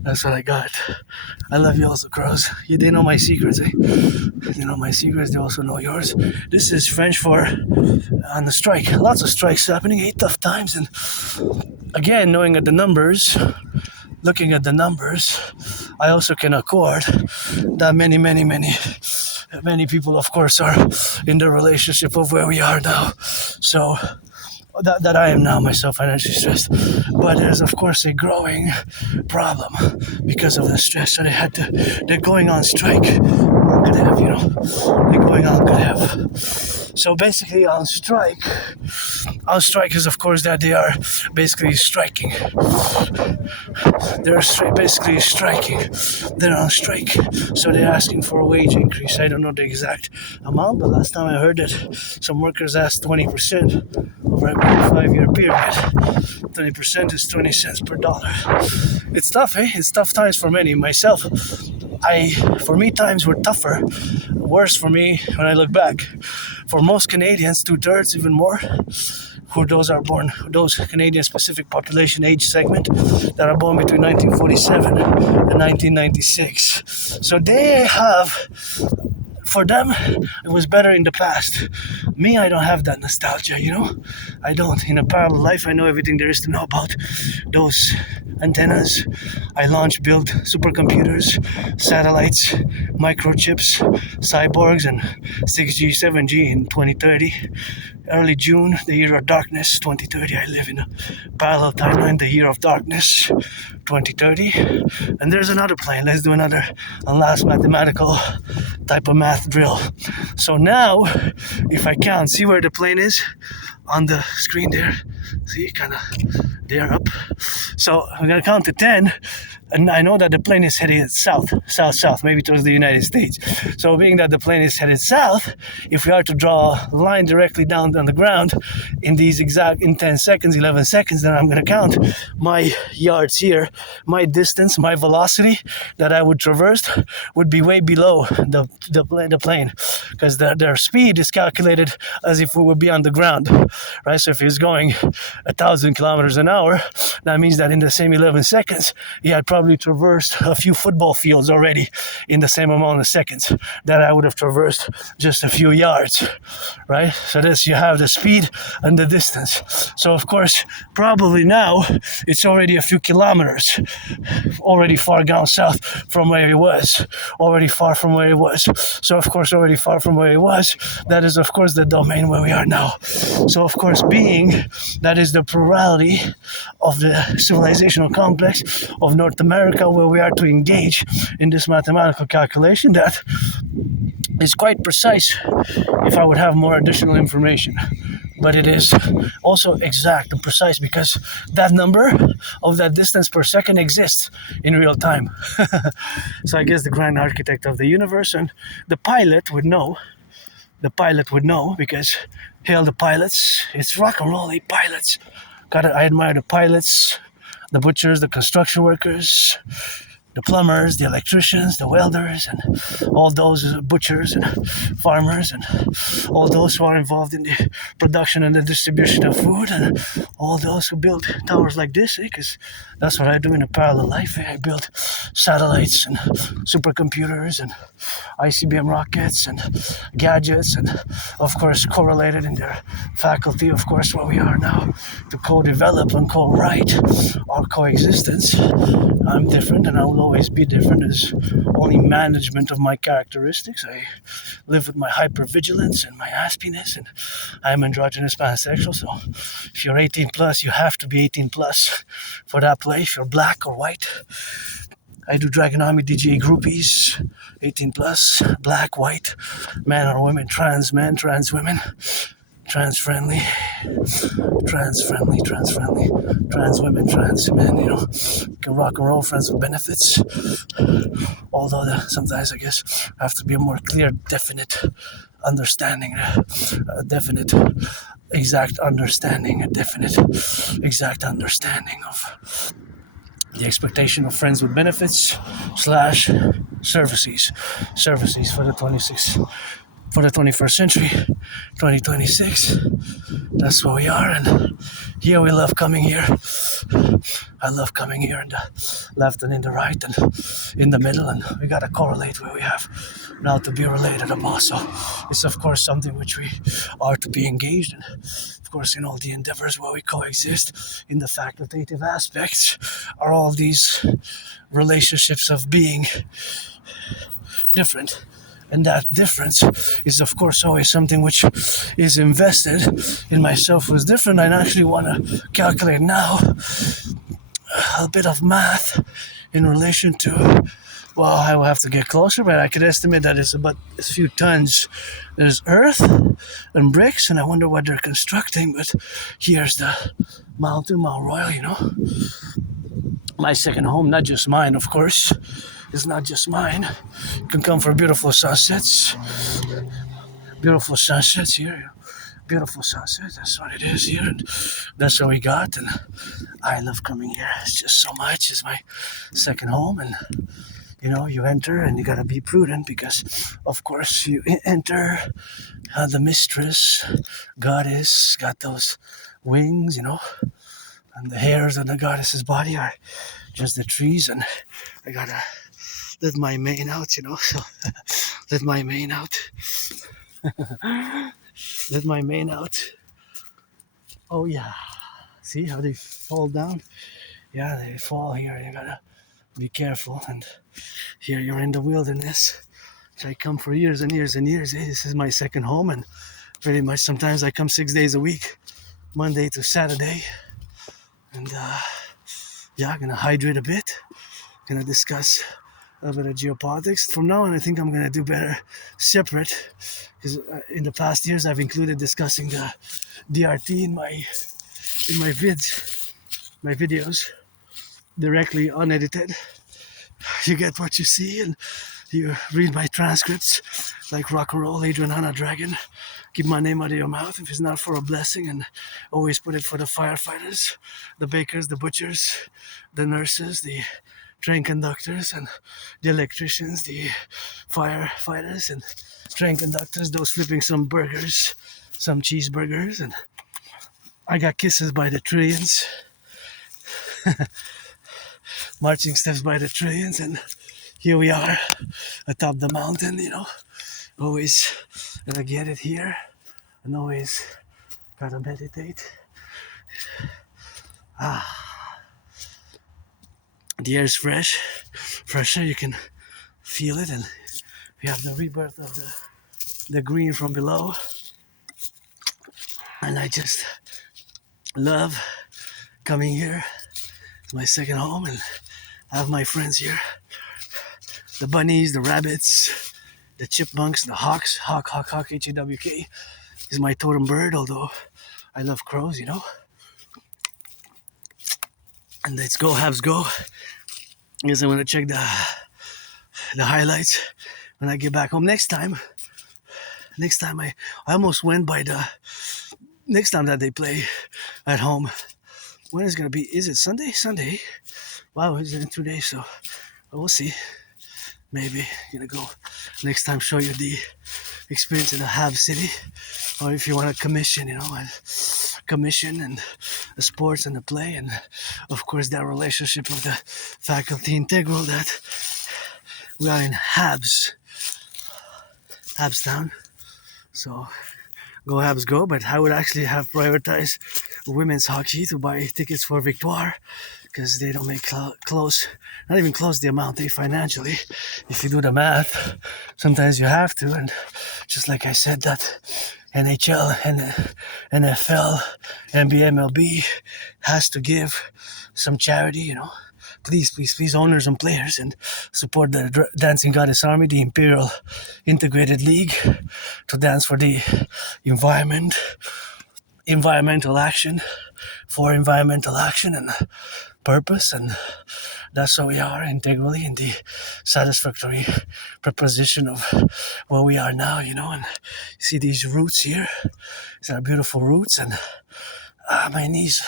That's what I got. I love you also, crows. They know my secrets, eh? They know my secrets. They also know yours. This is French for on the strike. Lots of strikes happening. 8 tough times. And again, looking at the numbers, I also can accord that many people, of course, are in the relationship of where we are now. So that I am now myself financially stressed. But there's, of course, a growing problem because of the stress. So they're going on strike. Could have, they're going on could have. So basically on strike is, of course, that they are basically striking. Basically striking. They're on strike. So they're asking for a wage increase. I don't know the exact amount, but last time I heard that some workers asked 20% over a 5-year period. 20% is 20 cents per dollar. It's tough, eh? It's tough times for many. Myself, for me, times were tougher, worse for me when I look back. For most Canadians, 2/3, even more, those Canadian specific population age segment that are born between 1947 and 1996. So they have, for them, it was better in the past. Me, I don't have that nostalgia, I don't. In a parallel life, I know everything there is to know about those antennas. I build supercomputers, satellites, microchips, cyborgs, and 6G, 7G in 2030. Early June, the year of darkness, 2030. I live in a parallel timeline, the year of darkness, 2030. And there's another plane. Let's do another last mathematical type of math drill. So now, if I count, see where the plane is on the screen there? See, kind of there up. So I'm going to count to 10. And I know that the plane is headed south, maybe towards the United States. So being that the plane is headed south, if we are to draw a line directly down on the ground in 10 seconds, 11 seconds, then I'm going to count my yards here. My distance, my velocity that I would traverse would be way below the plane, because their speed is calculated as if we would be on the ground, right? So if it's going 1,000 kilometers an hour, that means that in the same 11 seconds, he had probably traversed a few football fields already in the same amount of seconds that I would have traversed just a few yards, right? So this, you have the speed and the distance. So of course, probably now it's already a few kilometers, already far down south from where he was, already far from where he was. So of course, already far from where he was, that is of course the domain where we are now. So of course, being that is the plurality of the civilizational complex of North America, where we are to engage in this mathematical calculation that is quite precise if I would have more additional information. But it is also exact and precise because that number of that distance per second exists in real time. So I guess the grand architect of the universe and the pilot would know. Because hail the pilots. It's rock and roll, pilots. I admire the pilots, the butchers, the construction workers, the plumbers, the electricians, the welders, and all those butchers and farmers, and all those who are involved in the production and the distribution of food, and all those who build towers like this, because that's what I do in a parallel life. I build satellites and supercomputers and ICBM rockets and gadgets, and of course correlated in their faculty, of course, where we are now, to co-develop and co-write our coexistence. I'm different and I will always be different. It's only management of my characteristics. I live with my hypervigilance and my aspiness, and I'm androgynous pansexual, so if you're 18 plus, you have to be 18 plus for that play. If you're black or white, I do Draconis DGA groupies, 18 plus, black, white, men or women, trans men, trans women, trans friendly, trans women, trans men, you know, you can rock and roll, friends with benefits. Although sometimes I guess I have to be a more clear, definite understanding, a definite, exact understanding, a definite, exact understanding of the expectation of friends with benefits / services for the 21st century, 2026. That's where we are, and here we love coming here. I love coming here in the left and in the right and in the middle, and we gotta correlate where we have now to be related about. So it's of course something which we are to be engaged in. Of course, in all the endeavors where we coexist, in the facultative aspects, are all these relationships of being different. And that difference is, of course, always something which is invested in myself who's different. I actually want to calculate now a bit of math in relation to, well, I will have to get closer, but I could estimate that it's about a few tons. There's earth and bricks, and I wonder what they're constructing, but here's the mountain, Mount Royal, you know. My second home, not just mine, of course. It's not just mine. You can come for beautiful sunsets. Beautiful sunsets here. Beautiful sunset. That's what it is here. And that's what we got. And I love coming here. It's just so much. It's my second home. And, you know, you enter and you got to be prudent because, of course, you enter the mistress, goddess, got those wings, you know. And the hairs on the goddess's body are just the trees. And I got to let my mane out, you know, so let my mane out. Let my mane out. Oh yeah. See how they fall down? Yeah, they fall here. You gotta be careful. And here you're in the wilderness, which I come for years and years and years. This is my second home, and pretty much sometimes I come 6 days a week, Monday to Saturday. And yeah, I'm gonna hydrate a bit. Gonna discuss a bit of geopolitics. From now on, I think I'm going to do better separate, because in the past years I've included discussing the DRT in my videos, directly unedited. You get what you see, and you read my transcripts like rock and roll, Adrian Hanna Dragon. Keep my name out of your mouth if it's not for a blessing, and always put it for the firefighters, the bakers, the butchers, the nurses, the train conductors, and the electricians, the firefighters and train conductors, those flipping some burgers, some cheeseburgers, and I got kisses by the trillions, marching steps by the trillions, and here we are atop the mountain, you know, always gotta get it here, and always gotta meditate. The air is fresher, you can feel it, and we have the rebirth of the green from below. And I just love coming here. It's my second home, and I have my friends here. The bunnies, the rabbits, the chipmunks, the hawks. Hawk, H-A-W-K is my totem bird, although I love crows, you know. And let's go, Habs, go. I guess I want to check the highlights when I get back home. Next time I almost went by the next time that they play at home. When is it gonna be? Is it Sunday? Wow, it's in 2 days, so But we'll see. Maybe gonna go next time, show you the experience in the Hab City, or if you want to commission, commission and the sports and the play, and of course that relationship with the faculty integral that we are in Habstown. So go Habs go, but I would actually have prioritized women's hockey to buy tickets for Victoire, because they don't make close, not even close the amount they financially. If you do the math, sometimes you have to, and just like I said, that NHL and NFL, NBA, MLB has to give some charity, Please, owners and players, and support the Dancing Goddess Army, the Imperial Integrated League, to dance for the environmental action, for environmental action and purpose, and that's how we are integrally in the satisfactory preposition of where we are now, and you see these roots here. These are beautiful roots, and my knees,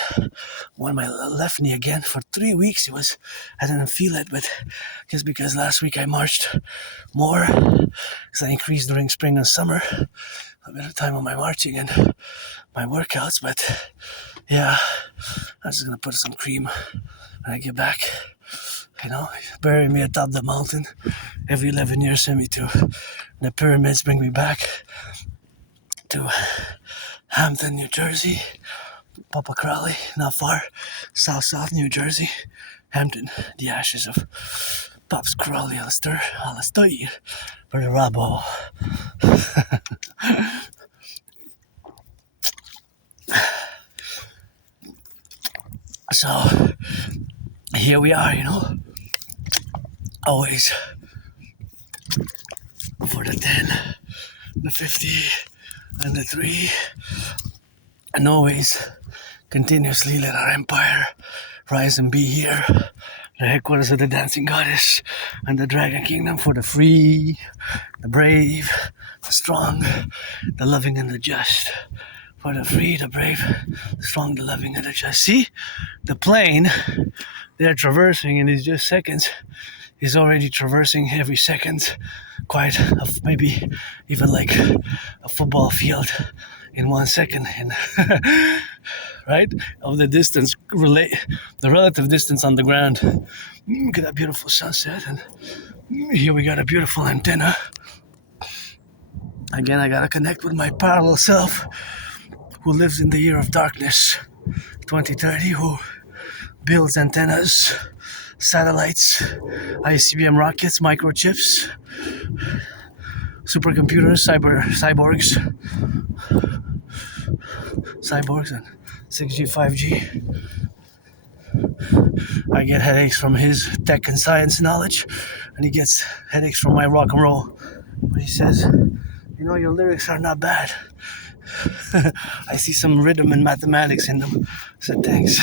my left knee again for 3 weeks. I didn't feel it, but just because last week I marched more, because I increased during spring and summer a bit of time on my marching and my workouts. But yeah, I'm just gonna put some cream when I get back. Bury me atop the mountain. Every 11 years, send me to the pyramids, bring me back to Hampton, New Jersey. Papa Crowley, not far, south New Jersey. Hampton, the ashes of Pops Crowley, Alistair, for the Rabbo. So, here we are, always for the 10, the 50, and the 3, and always continuously let our empire rise and be here, the headquarters of the Dancing Goddess and the Dragon Kingdom, for the free, the brave, the strong, the loving and the just. For the free, the brave, the strong, the loving and the just. See, the plane they're traversing in these just seconds is already traversing every second, quite maybe even like a football field in 1 second, and right, of the distance, the relative distance on the ground. Look at that beautiful sunset, and here we got a beautiful antenna. Again, I gotta connect with my parallel self, who lives in the year of darkness, 2030, who builds antennas, satellites, ICBM rockets, microchips, supercomputers, cyborgs, and 6G, 5G. I get headaches from his tech and science knowledge, and he gets headaches from my rock and roll. But he says, your lyrics are not bad. I see some rhythm and mathematics in them. I said, thanks.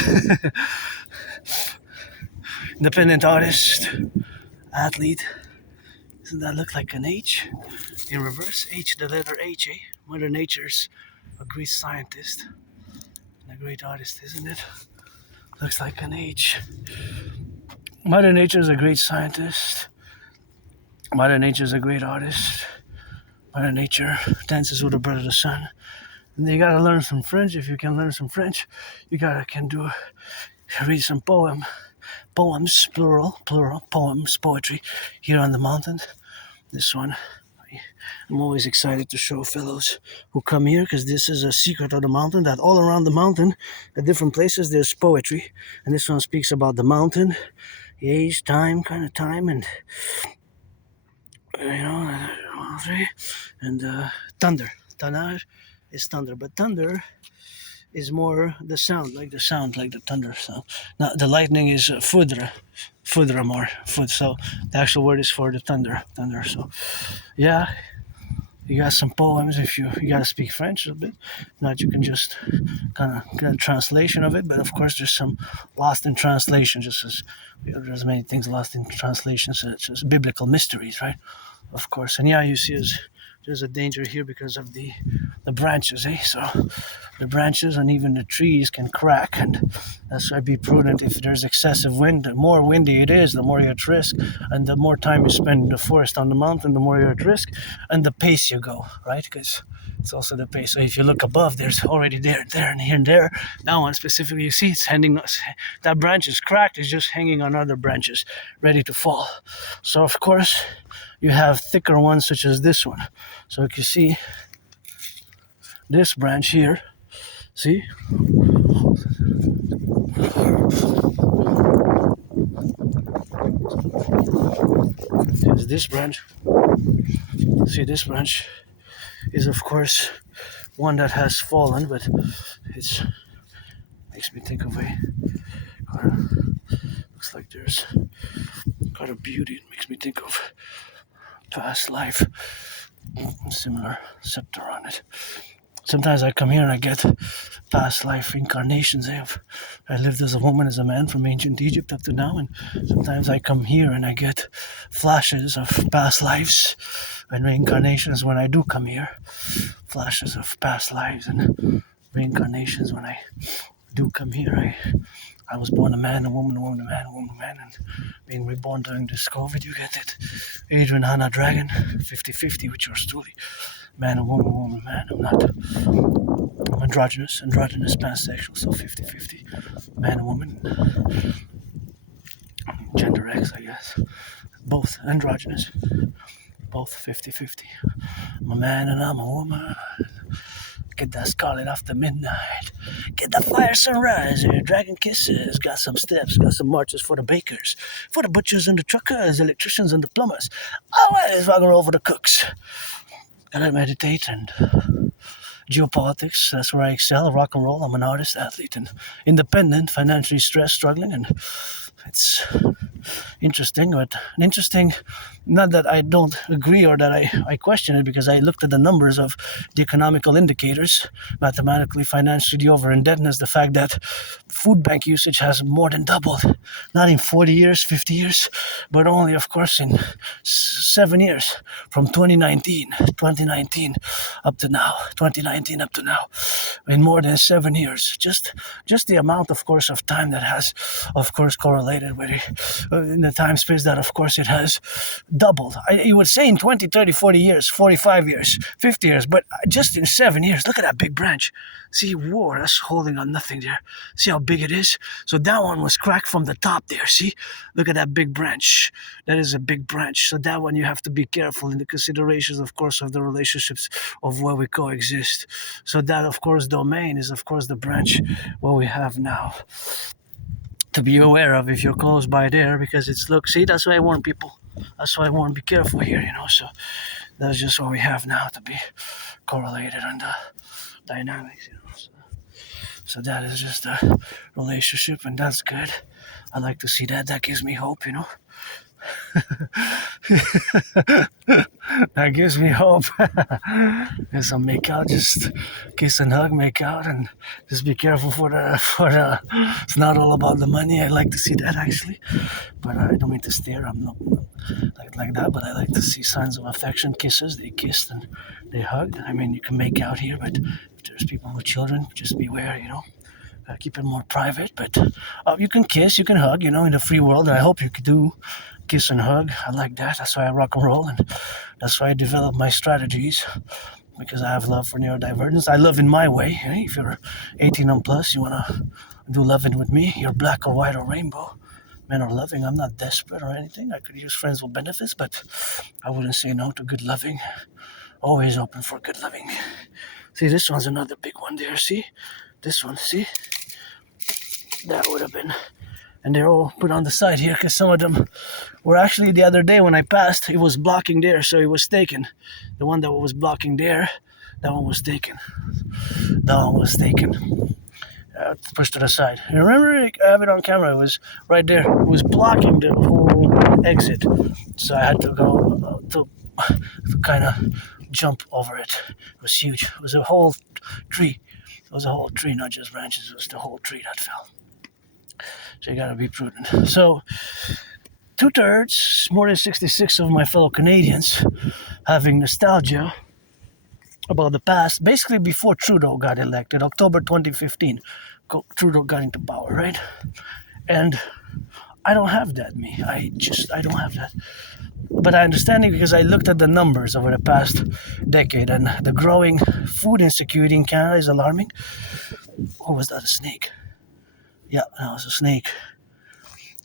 Independent artist, athlete. Doesn't that look like an H in reverse? H, the letter H, eh? Mother Nature's a great scientist and a great artist, isn't it? Looks like an H. Mother Nature's a great scientist. Mother Nature's a great artist. Mother Nature dances with her brother the sun. And you gotta learn some French. If you can learn some French, you read some poems, plural, poems, poetry here on the mountain. This one, I'm always excited to show fellows who come here, because this is a secret of the mountain, that all around the mountain, at different places, there's poetry. And this one speaks about the mountain, age, time, and thunder. Thunder is thunder, but thunder is more the sound, like the thunder sound. Now the lightning is foudre more. So the actual word is for the thunder. So yeah, you got some poems. If you gotta speak French a bit, not you can just kind of get a translation of it. But of course, there's some lost in translation, just as there's many things lost in translation, such as biblical mysteries, right? Of course, and yeah, you see his there's a danger here because of the branches, so the branches and even the trees can crack, and that's why be prudent. If there's excessive wind, the more windy it is, the more you're at risk, and the more time you spend in the forest on the mountain, the more you're at risk, and the pace you go, right? Because it's also the pace. So if you look above, there's already there, and here and there. That one specifically, you see, it's hanging. That branch is cracked. It's just hanging on other branches, ready to fall. So of course, you have thicker ones such as this one. So you can see this branch here. See? Here's this branch. See, this branch is of course one that has fallen, but it's makes me think of looks like there's quite a beauty. It makes me think of past life, similar scepter on it. Sometimes I come here and I get past life incarnations. I lived as a woman, as a man from ancient Egypt up to now, and sometimes I come here and I get flashes of past lives and reincarnations when I do come here. Flashes of past lives and reincarnations when I do come here. I was born a man, a woman, a woman, a man, a woman, a man, and being reborn during this COVID, you get it. Adrian, Hannah, Dragon, 50-50 with yours truly. Man, a woman, woman, man. I'm androgynous, pansexual, so 50-50. Man and woman. Gender X, I guess. Both androgynous. Both 50-50. I'm a man and I'm a woman. Get that scarlet after midnight. Get the fire sunrise. Dragon kisses. Got some steps. Got some marches for the bakers. For the butchers and the truckers. Electricians and the plumbers. Always rock and roll for the cooks. And I meditate and geopolitics. That's where I excel. Rock and roll. I'm an artist, athlete, and independent. Financially stressed, struggling, and it's interesting. But interesting, not that I don't agree or that I question it, because I looked at the numbers of the economical indicators, mathematically, financially, the over-indebtedness, the fact that food bank usage has more than doubled. Not in 40 years, 50 years, but only, of course, in 7 years, from 2019 up to now, in more than 7 years. Just the amount, of course, of time that has, of course, correlated with it, in the time space that, of course, it has doubled. You would say in 20, 30, 40 years, 45 years, 50 years, but just in 7 years. Look at that big branch. See, whoa, that's holding on nothing there. See how big it is? So that one was cracked from the top there, see? Look at that big branch. That is a big branch. So that one you have to be careful in the considerations, of course, of the relationships of where we coexist. So that, of course, domain is, of course, the branch what we have now to be aware of if you're close by there, because it's, look, see, that's why I warn people. That's why I warn, be careful here, so that's just what we have now to be correlated on the dynamics, so that is just a relationship, and that's good. I like to see that gives me hope, That gives me hope. There's some make out, just kiss and hug, make out, and just be careful for the. It's not all about the money. I like to see that actually, but I don't mean to stare. I'm not like that, but I like to see signs of affection, kisses. They kissed and they hugged. I mean, you can make out here, but if there's people with children, just beware. Keep it more private, but you can kiss, you can hug, in the free world, and I hope you could do kiss and hug. I like that. That's why I rock and roll, and that's why I develop my strategies, because I have love for neurodivergence. I love in my way. If you're 18 and plus, you want to do loving with me, you're black or white or rainbow. Men are loving. I'm not desperate or anything. I could use friends with benefits, but I wouldn't say no to good loving. Always open for good loving. See, this one's another big one there, see? This one, see? That would have been, and they're all put on the side here because some of them were actually, the other day when I passed, it was blocking there, so it was taken. The one that was blocking there, that one was taken. Pushed to the side. You remember, I have it on camera, it was right there. It was blocking the whole exit, so I had to go to kind of jump over it. It was huge. It was a whole tree. It was a whole tree, not just branches. It was the whole tree that fell. So you gotta be prudent. So 2/3, more than 66 of my fellow Canadians having nostalgia about the past, basically before Trudeau got elected, October 2015, Trudeau got into power, right? And I don't have that, me. I don't have that. But I understand it because I looked at the numbers over the past decade, and the growing food insecurity in Canada is alarming. Or was that a snake? Yeah, that was a snake.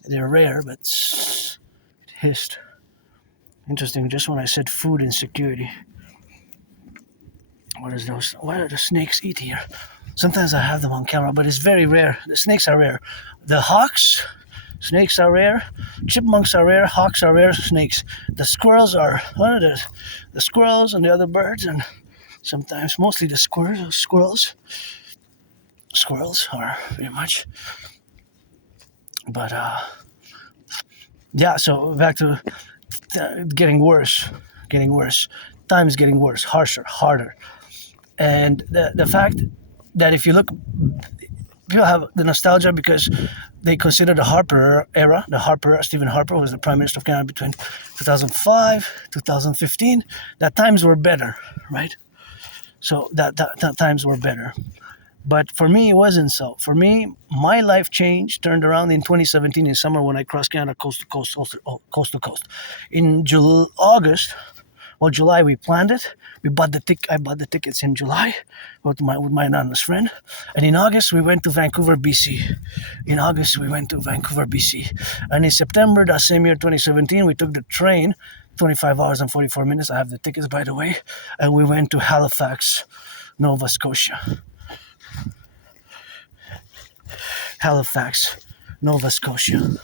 They're rare, but it hissed. Interesting, just when I said food insecurity. What is those? Why do the snakes eat here? Sometimes I have them on camera, but it's very rare. The snakes are rare. The hawks, snakes are rare. Chipmunks are rare. Hawks are rare. Snakes. The squirrels are the squirrels and the other birds, and sometimes mostly the squirrels. Squirrels are very much. But yeah. So back to getting worse. Getting worse. Time is getting worse. Harsher. Harder. And the fact that if you look, people have the nostalgia because they consider the Harper era, Stephen Harper was the Prime Minister of Canada between 2005, 2015, that times were better, right? So that times were better. But for me, it wasn't so. For me, my life changed, turned around in 2017 in summer when I crossed Canada coast to coast, coast to coast. In July we planned it. I bought the tickets in July with my nana's friend, and in August we went to Vancouver, BC. And in September that same year, 2017, we took the train, 25 hours and 44 minutes. I have the tickets, by the way, and we went to Halifax, Nova Scotia. Halifax, Nova Scotia.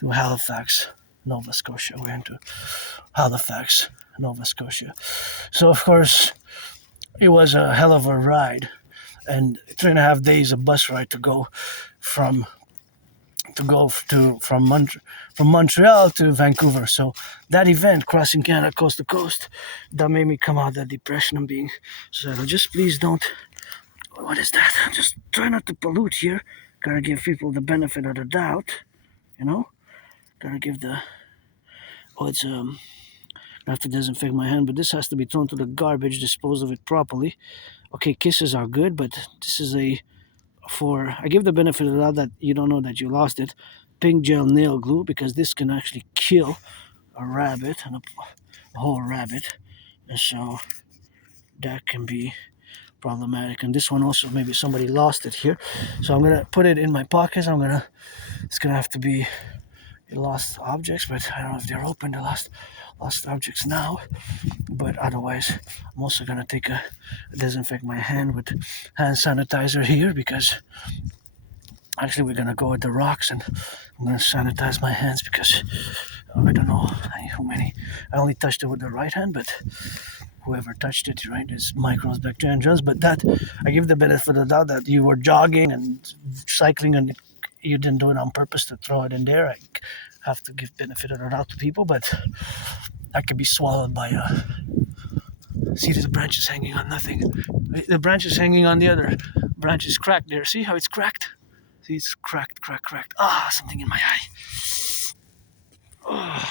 To Halifax, Nova Scotia. We went to Halifax, Nova Scotia. So of course, it was a hell of a ride, and 3.5 days of bus ride to go from Montreal to Vancouver. So that event, crossing Canada coast to coast, that made me come out of that depression and being suicidal. Just please don't. What is that? Just try not to pollute here. Gotta give people the benefit of the doubt, you know. Gotta give the. Oh, it's I have to disinfect my hand, but this has to be thrown to the garbage, dispose of it properly. Okay, kisses are good, but this is I give the benefit of the doubt that you don't know that you lost it. Pink gel nail glue, because this can actually kill a rabbit, and a whole rabbit. And so that can be problematic. And this one also, maybe somebody lost it here. So I'm gonna put it in my pocket. It's gonna have to be lost objects, but I don't know if they're open, the lost objects now. But otherwise, I'm also gonna disinfect my hand with hand sanitizer here, because actually we're gonna go with the rocks, and I'm gonna sanitize my hands because I don't know how many. I only touched it with the right hand, but whoever touched it, right, is microbes, bacteria, and germs. But that, I give the benefit of the doubt that you were jogging and cycling and you didn't do it on purpose to throw it in there. I have to give benefit of the doubt to people, but that could be swallowed by see, there's branches hanging on nothing. The branch is hanging on the other branch is cracked there. See how it's cracked? See, it's cracked. Ah, something in my eye. Oh,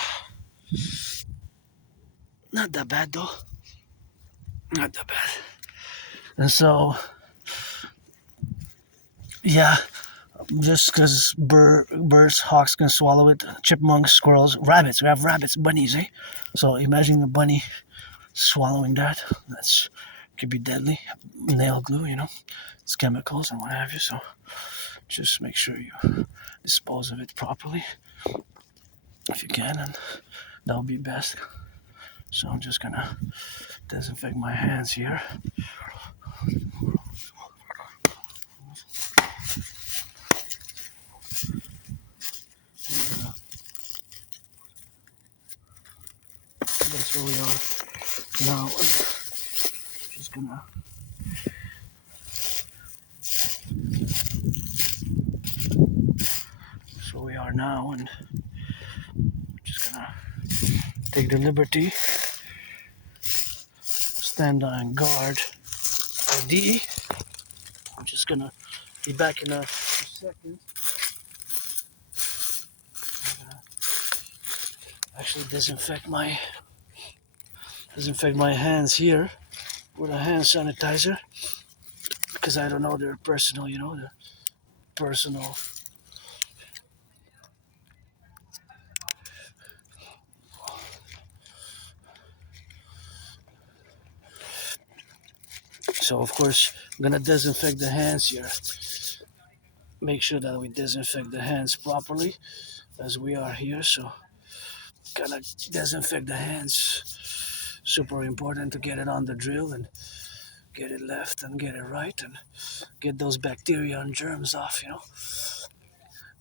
not that bad though. Not that bad. And so, yeah, just because birds, hawks can swallow it, chipmunks, squirrels, rabbits. We have rabbits, bunnies, eh? So imagine a bunny swallowing that. That's could be deadly. Nail glue, it's chemicals and what have you. So just make sure you dispose of it properly if you can, and that'll be best. So I'm just gonna disinfect my hands here. That's where we are now. Just gonna so we are now, and just gonna take the liberty stand on guard ID. I'm just gonna be back in a second. I'm gonna actually disinfect my hands here. with a hand sanitizer because I don't know their personal, you know, the personal. So of course, I'm gonna disinfect the hands here. Make sure that we disinfect the hands properly as we are here. So gonna disinfect the hands. Super important to get it on the drill and get it left and get it right and get those bacteria and germs off, you know.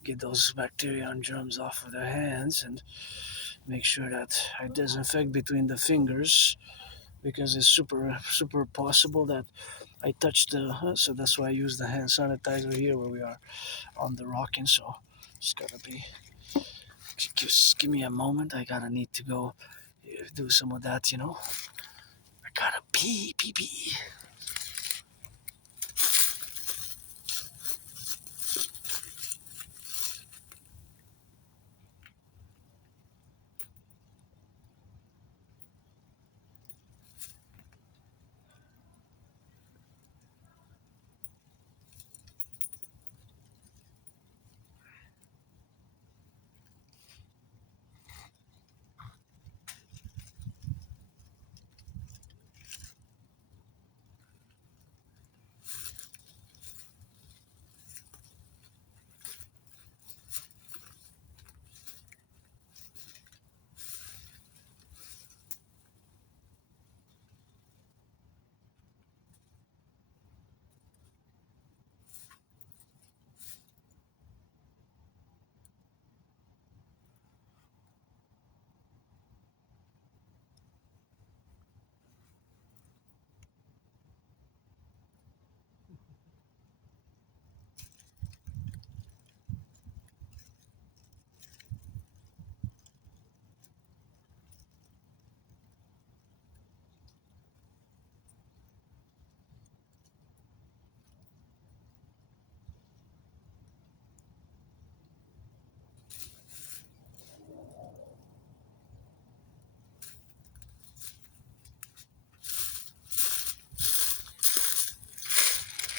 Get those bacteria and germs off of the hands and make sure that I disinfect between the fingers because it's super possible that I touched so that's why I use the hand sanitizer here where we are on the rocking. So it's gotta be, just give me a moment. I gotta need to go do some of that, you know. I gotta pee.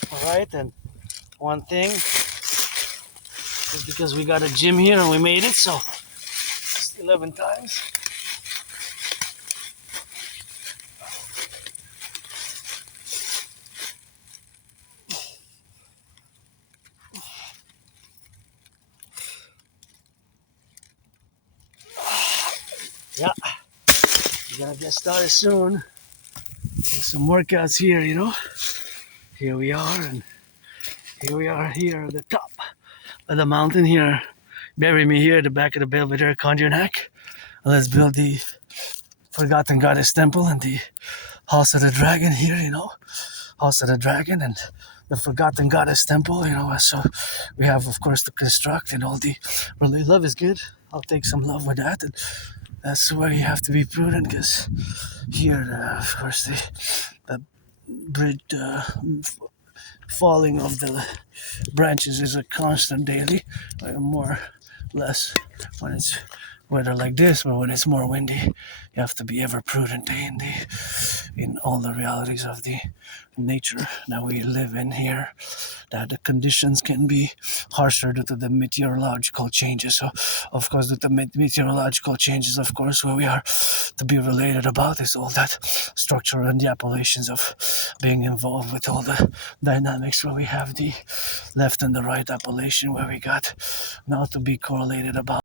All right, and one thing is because we got a gym here and we made it, so just 11 times. Yeah, we're gonna get started soon. Do some workouts here, you know. Here we are, and here at the top of the mountain here. Bury me here at the back of the Belvedere Conjurenac. Let's build the Forgotten Goddess Temple and the House of the Dragon here, you know. House of the Dragon and the Forgotten Goddess Temple, you know. So we have, of course, to construct and all the. Really, love is good. I'll take some love with that. And that's where you have to be prudent because here, of course, the bridge, falling of the branches is a constant daily, more or less when it's weather like this, but when it's more windy, you have to be ever prudent in all the realities of the nature that we live in here, that the conditions can be harsher due to the meteorological changes. So, of course, due to meteorological changes, of course, where we are to be related about is all that structure and the appellations of being involved with all the dynamics where we have the left and the right appellation where we got now to be correlated about